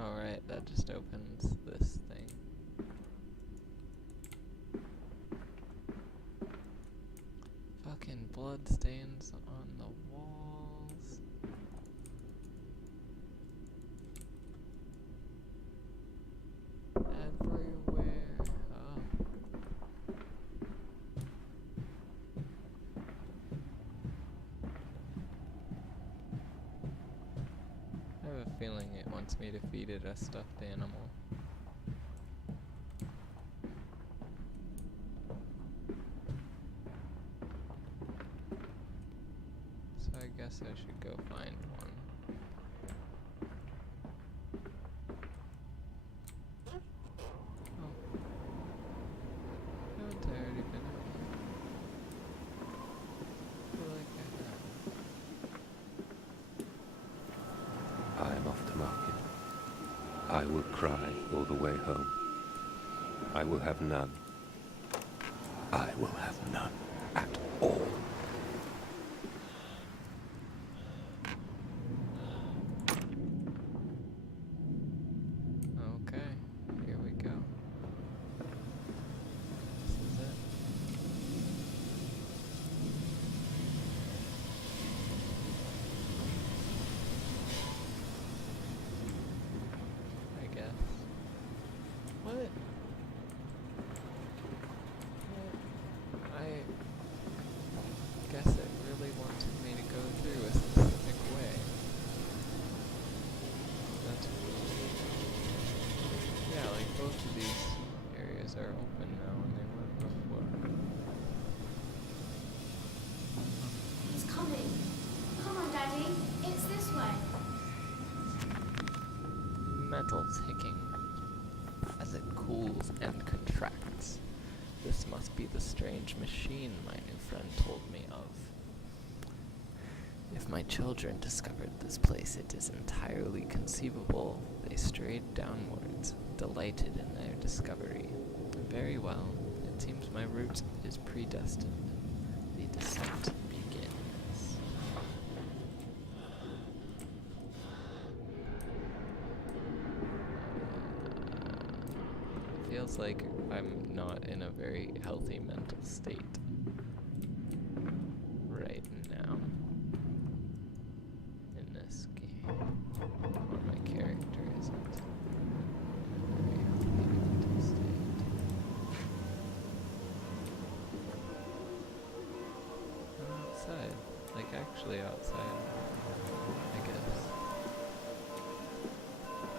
Alright, that just opens this thing. Fucking blood stains on the walls. Everywhere. Oh. I have a feeling it wants me to feed it a stuffed animal. So I guess I should go find one. Oh. Haven't I already been out here? I feel like I have. I am off to market. I will cry all the way home. I will have none. I will have none at all. Okay, here we go. This is it. I guess. What? I guess it really wanted me to go through a specific way. That's yeah, like both of these areas are open now and they weren't before. He's coming. Come on, Daddy. It's this way. Metal ticking as it cools and contracts. This must be the strange machine my new friend told me of. If my children discovered this place, it is entirely conceivable they strayed downwards, delighted in their discovery. Very well, it seems my route is predestined. The descent begins. Feels like I'm not in a very healthy mental state right now in this game, or my character isn't in a very healthy mental state. I'm outside, like actually outside, I guess.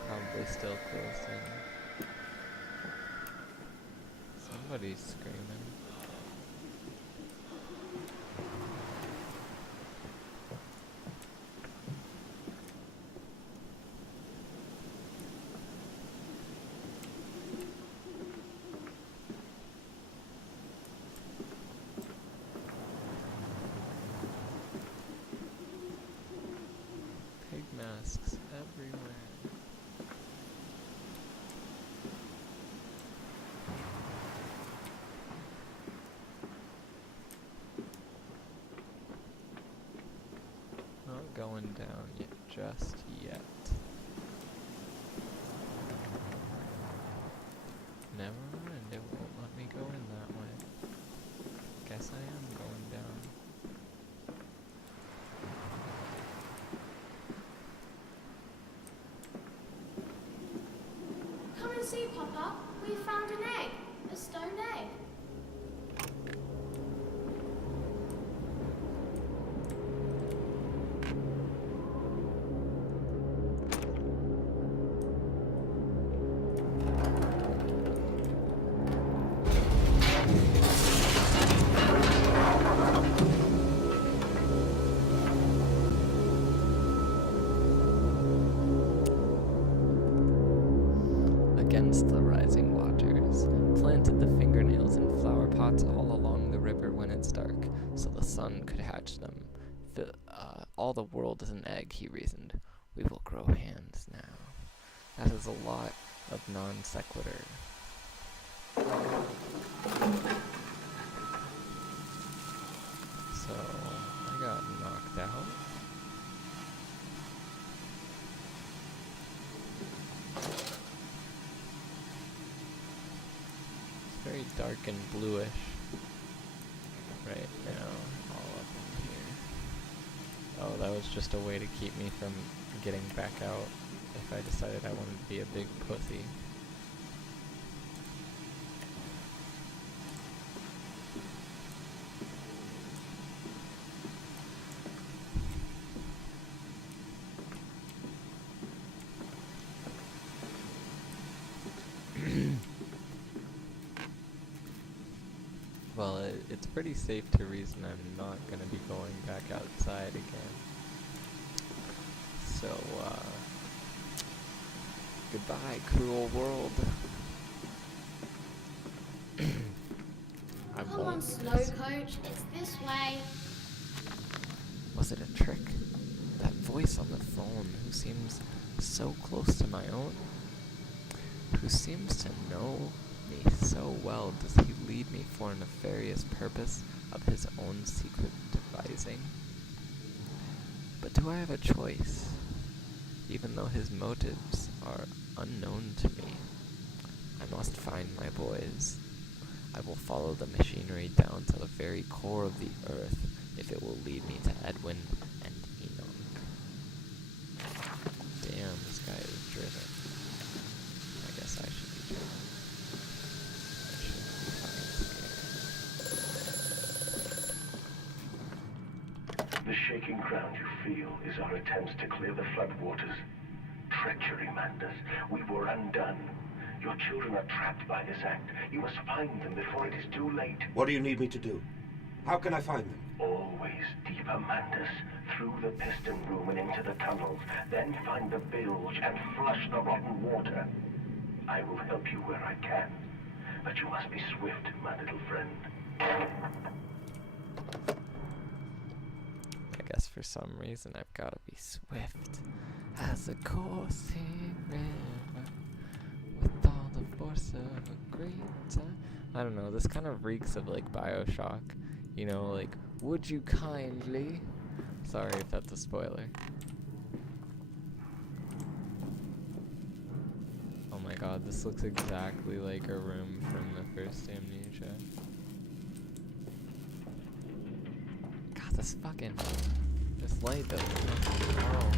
Probably still closed in. Somebody's screaming. Pig masks everywhere. Not going down yet, just yet. guess I am going down. Come and see, Papa. We found an egg. A stone egg. Against the rising waters, planted the fingernails in flower pots all along the river when it's dark, so the sun could hatch them. All the world is an egg, he reasoned. We will grow hands now. That is a lot of non sequitur. So, I got knocked out. It's very dark and bluish right now, all up in here. Oh, that was just a way to keep me from getting back out if I decided I wanted to be a big pussy. Well, it's pretty safe to reason I'm not going to be going back outside again. So, goodbye, cruel world. I Come on, won't slow miss- coach. It's this way. Was it a trick? That voice on the phone who seems so close to my own? Who seems to know me so well, does he lead me for a nefarious purpose of his own secret devising? But do I have a choice? Even though his motives are unknown to me, I must find my boys. I will follow the machinery down to the very core of the earth if it will lead me to Edwin and Enoch. Damn, this guy is driven. I guess I should be driven. I shouldn't be fucking scared. The shaking ground you feel is our attempts to clear the floodwaters. Treachery, Mandus. We were undone. Your children are trapped by this act. You must find them before it is too late. What do you need me to do? How can I find them? Always deeper, Mandus. Through the piston room and into the tunnels. Then find the bilge and flush the rotten water. I will help you where I can. But you must be swift, my little friend. I guess for some reason I've got to be swift as a coursing river with all the force of a great time. I don't know, this kind of reeks of like BioShock, you know, like, would you kindly? Sorry if that's a spoiler. Oh my god, this looks exactly like a room from the first Amnesia. God, this light doesn't fucking know.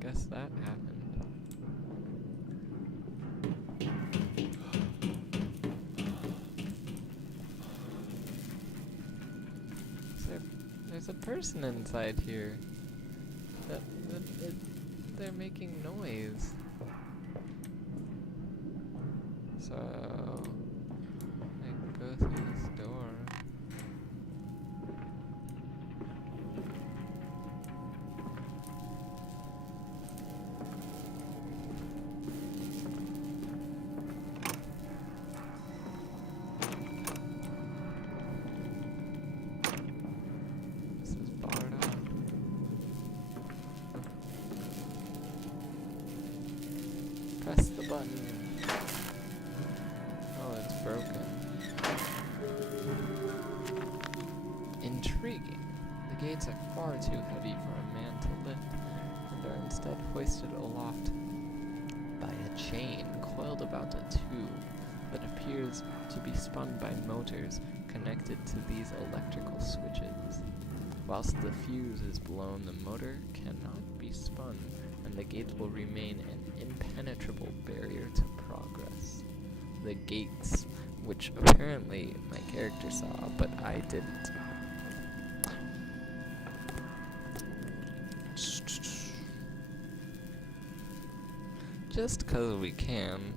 Guess that happened. There's a person inside here. They're making noise. So I can go through this door. This is barred off. Press the button. Oh, it's broken. gates are far too heavy for a man to lift, and are instead hoisted aloft by a chain coiled about a tube that appears to be spun by motors connected to these electrical switches. Whilst the fuse is blown, the motor cannot be spun, and the gates will remain an impenetrable barrier to progress. The gates, which apparently my character saw, but I didn't. Just 'cause we can.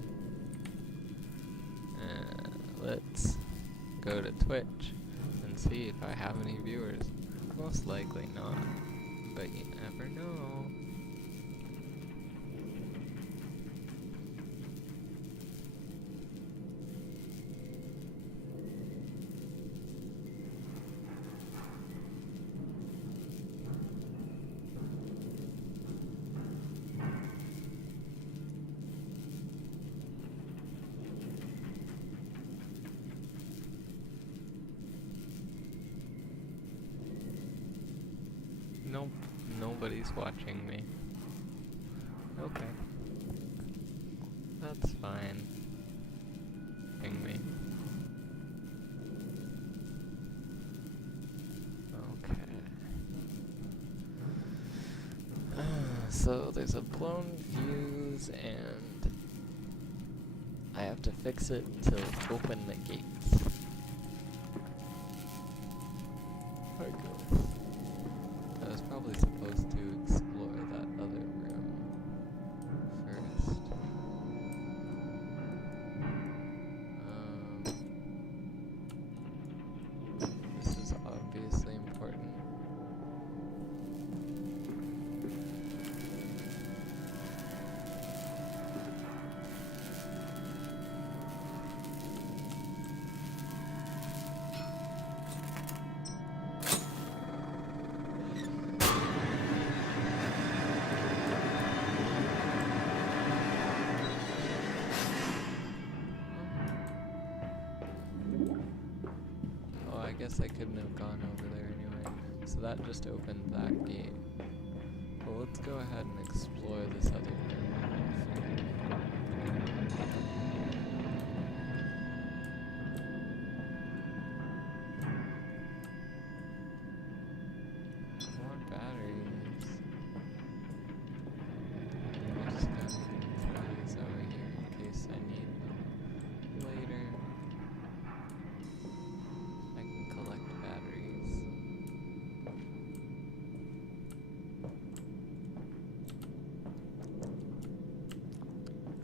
Let's go to Twitch and see if I have any viewers. Most likely not, but you never know. Nope, nobody's watching me. Okay. That's fine. Ping me. Okay. So there's a blown fuse and I have to fix it to open the gates. I was probably supposed to explore that other room first. This is obviously important. I guess I couldn't have gone over there anyway, so that just opened that gate. Well, let's go ahead and explore this other room. More batteries. I just gotta throw these over here in case I need them later. Collect batteries.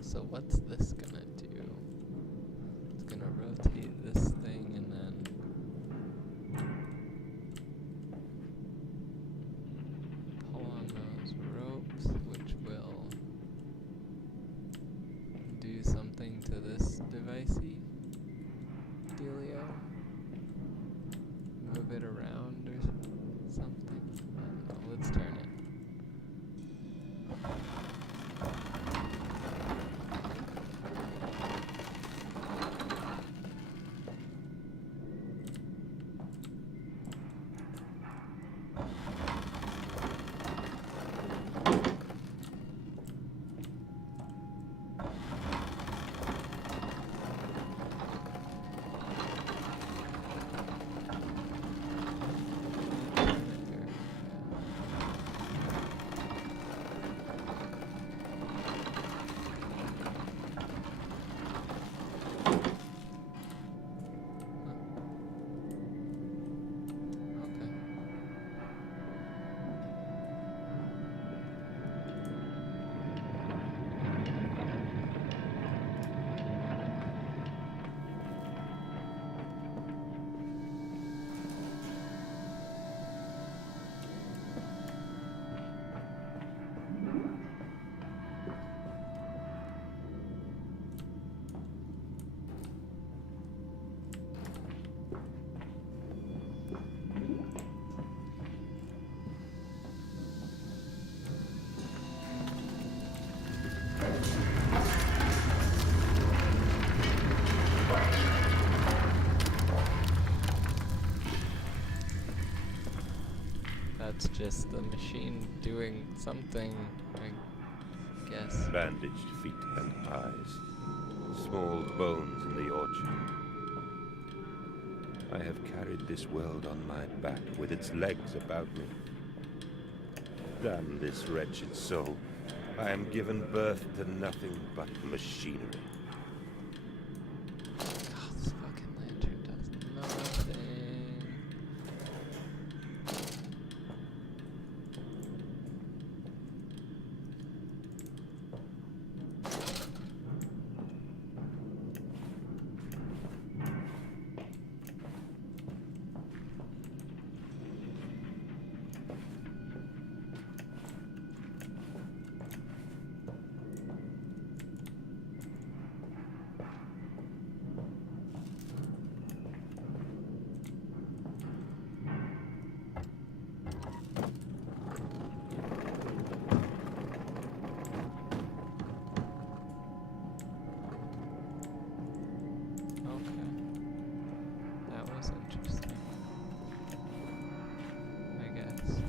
So what's this gonna do? It's gonna rotate this thing and then pull on those ropes, which will do something to this devicey dealio. Move it around or something. I don't know. Let's turn it. that's just the machine doing something, I guess. Bandaged feet and eyes. Small bones in the orchard. I have carried this world on my back with its legs about me. Damn this wretched soul. I am given birth to nothing but machinery. Oh, this fucking lantern does nothing. Interesting. I guess.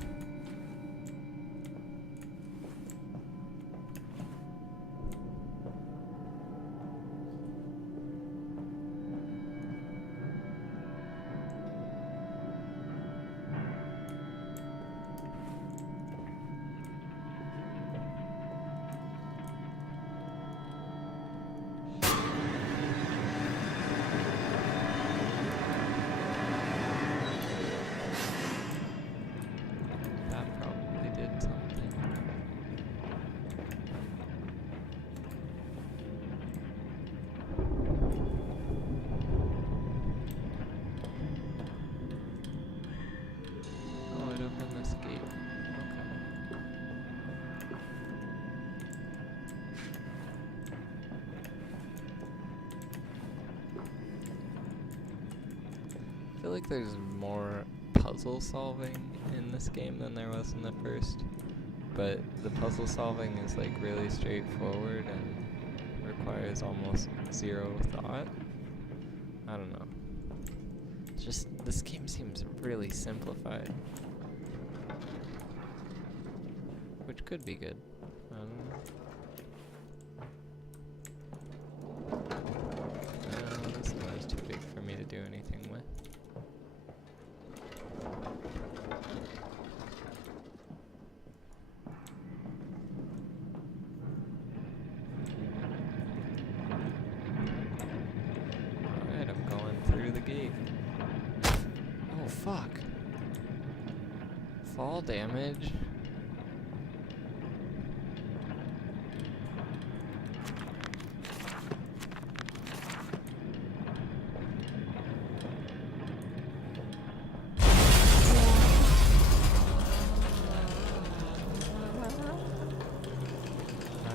I feel like there's more puzzle solving in this game than there was in the first, but the puzzle solving is like really straightforward and requires almost zero thought. I don't know. It's just, this game seems really simplified, which could be good. I don't know. No, this one is too big for me to do anything with. Alright, I'm going through the gate. Oh, fuck. Fall damage.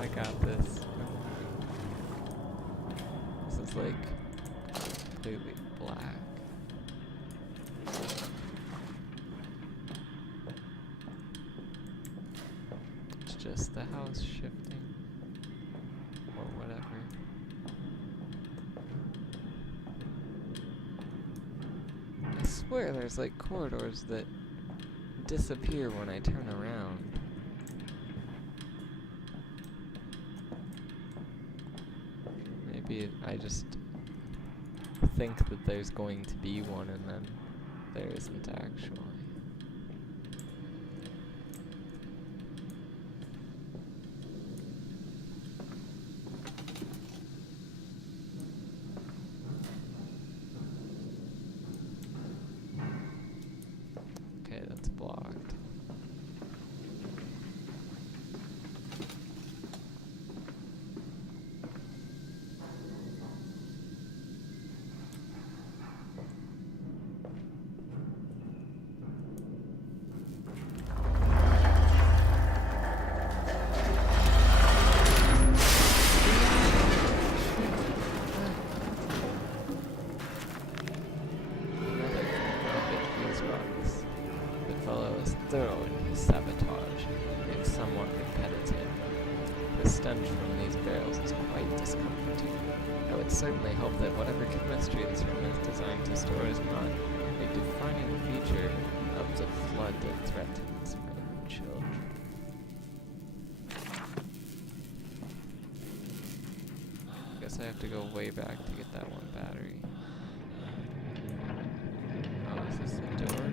I got this. This is like completely black. It's just the house shifting. Or whatever. I swear there's like corridors that disappear when I turn around. Maybe I just think that there's going to be one and then there isn't actually. Okay, that's blocked. Thorough in his sabotage, yet somewhat repetitive. The stench from these barrels is quite discomforting. I would certainly hope that whatever chemistry this room is designed to store is not a defining feature of comes a flood that threatens my children. I guess I have to go way back to get that one battery. Oh, is this the door?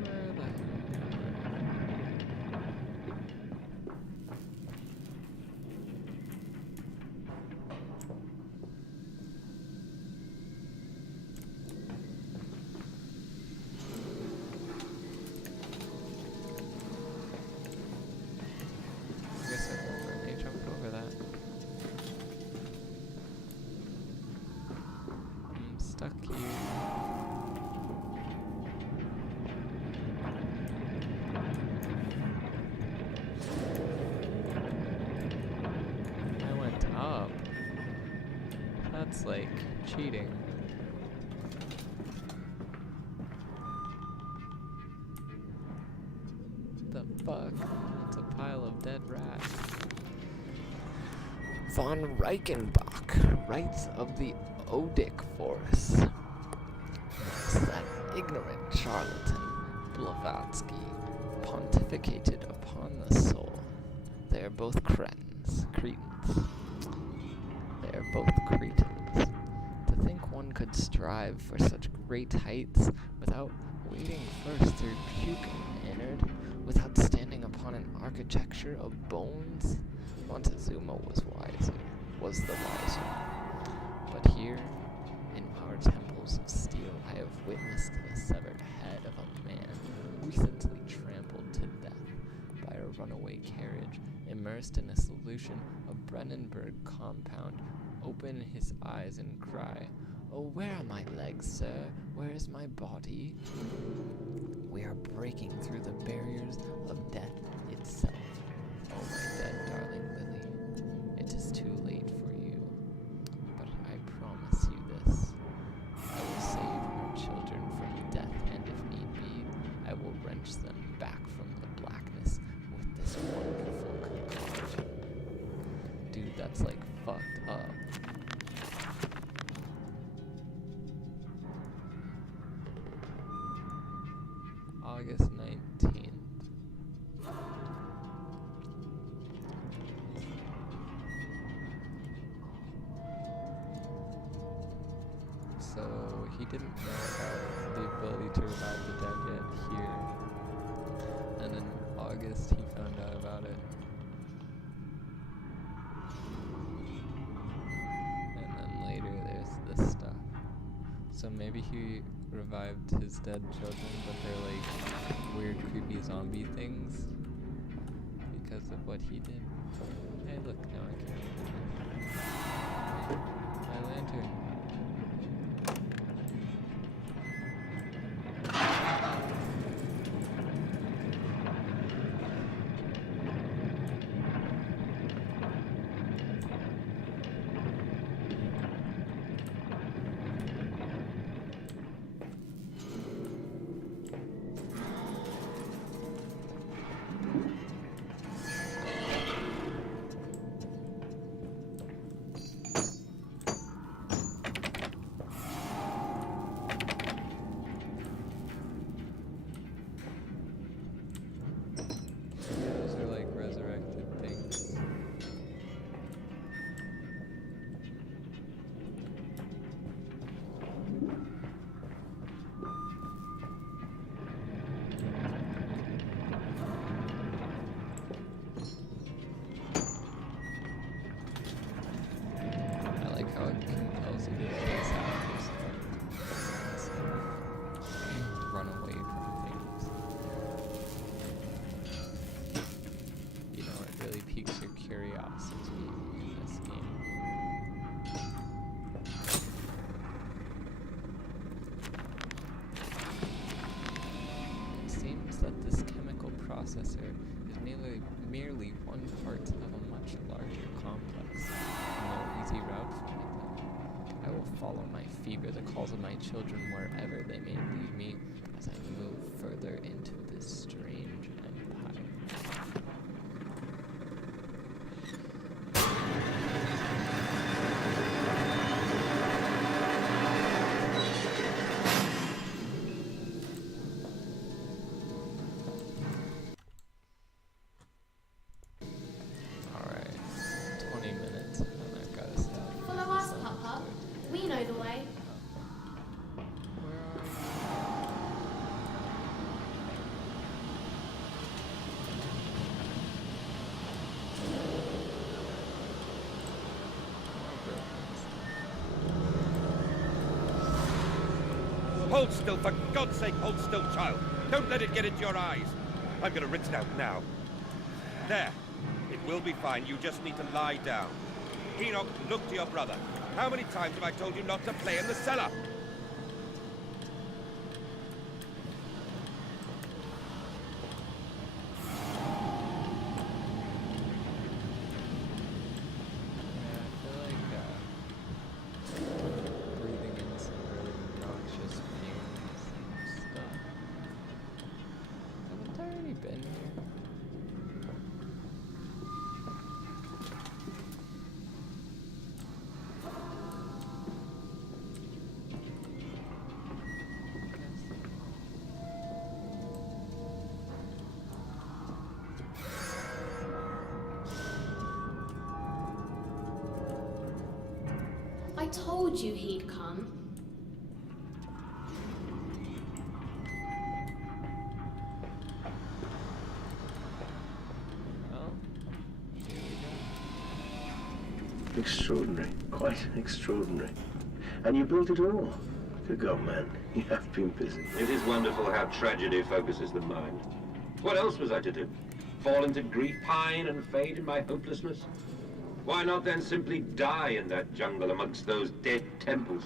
Where the hell? I guess I won't let me jump over that. I'm stuck here. I went up. That's like cheating. The fuck? It's a pile of dead rats. Von Reichenbach, Rights of the Odic Force. That ignorant charlatan, Blavatsky, pontificated upon the soul. They are both cretins. They are both cretins. To think one could strive for such great heights without wading first through puke and innard, without standing upon an architecture of bones. Montezuma was the wiser. But here, in our temples of steel, I have witnessed the severed head of a man recently trampled to death by a runaway carriage, immersed in a solution of Brennenburg compound, open his eyes and cry, "Oh, where are my legs, sir? Where is my body?" We are breaking through the barriers of death itself. Oh, my dead darling Lily, it is too late for you. But I promise you this. I will save our children from death, and if need be, I will wrench them back from the blackness with this wonderful concoction. Dude, that's like fucked up. August 19th. So he didn't know about the ability to revive the dead yet here. And in August he found out about it. And then later there's this stuff. So maybe he revived his dead children, but they're like weird, creepy zombie things because of what he did. Hey, look, now I can. My lantern. Those are like resurrected things. I like how it compels you to chase after stuff and run away from things. You know, it really piques your curiosity in this game. It seems that this chemical processor is merely one part of a much larger complex. No easy route from it. I will follow my fever, the calls of my children, wherever they may lead me, as I move further into this strange empire. Hold still, for God's sake, hold still, child. Don't let it get into your eyes. I'm gonna rinse it out now. There. It will be fine. You just need to lie down. Enoch, look to your brother. How many times have I told you not to play in the cellar? Yeah, I feel like breathing in some really noxious fumes and stuff. Haven't I already been here? I told you he'd come. Well, here we go. Extraordinary. Quite extraordinary. And you built it all. Good God, man. You have been busy. It is wonderful how tragedy focuses the mind. What else was I to do? Fall into grief, pine and fade in my hopelessness? Why not then simply die in that jungle amongst those dead temples?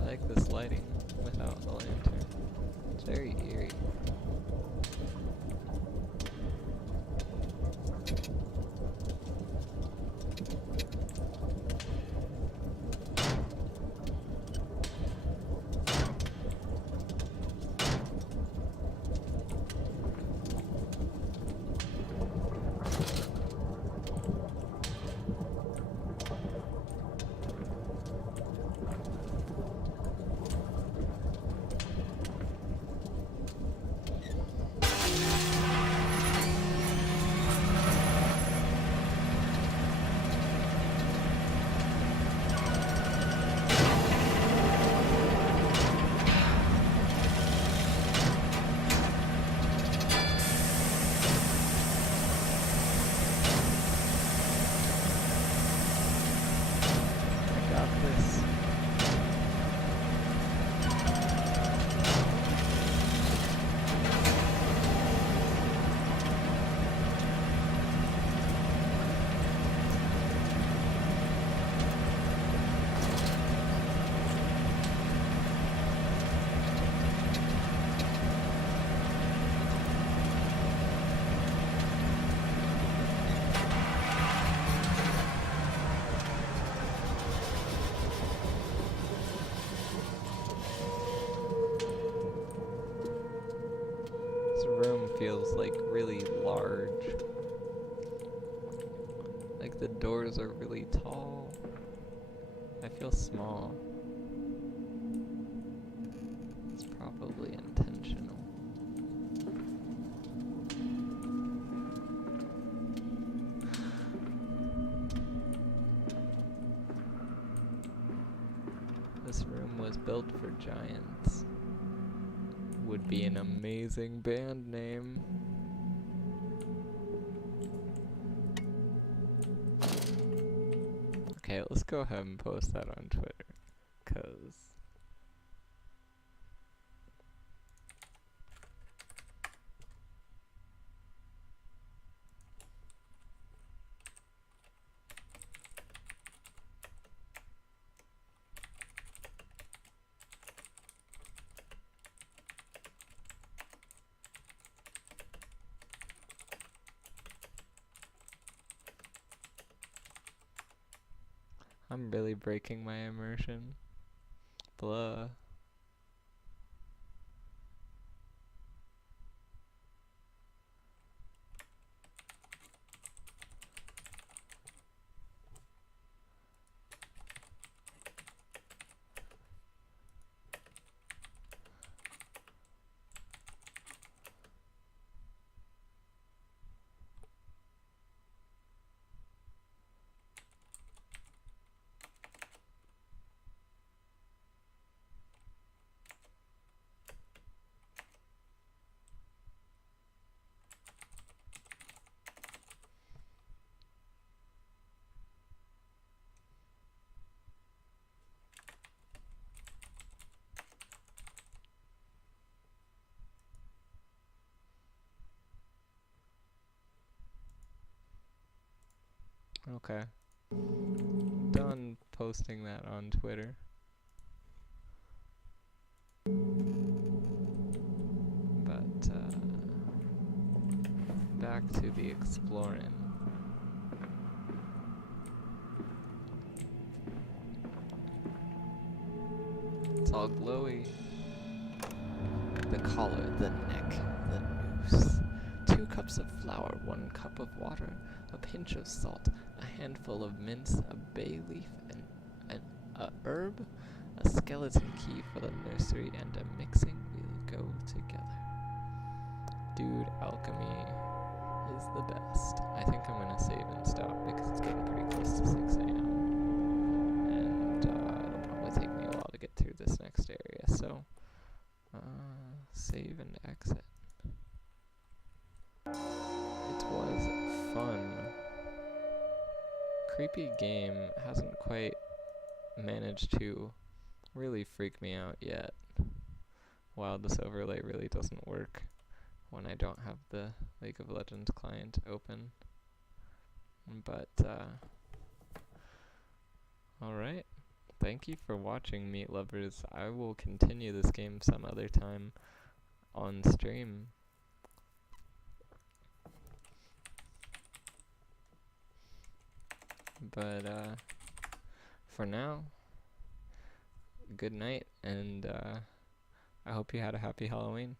I like this lighting without the lantern. It's very eerie. I got this. This room feels like really large. Like the doors are really tall. I feel small. It's probably intentional. This room was built for giants. Would be an amazing band name. Okay, let's go ahead and post that on Twitter, 'cause I'm really breaking my immersion. Blah. Okay. Done posting that on Twitter. But, back to the exploring. It's all glowy. The collar, the neck, the noose. 2 cups of flour, 1 cup of water, a pinch of salt, a handful of mince, a bay leaf, a herb, a skeleton key for the nursery, and a mixing will go together. Dude, alchemy is the best. I think I'm gonna save and stop because it's getting pretty close to 6 a.m. And it'll probably take me a while to get through this next area, so save and exit. It was fun. Creepy game hasn't quite managed to really freak me out yet. Wow, this overlay really doesn't work when I don't have the League of Legends client open. But, alright. Thank you for watching, meat lovers. I will continue this game some other time on stream. But, for now, good night, and I hope you had a happy Halloween.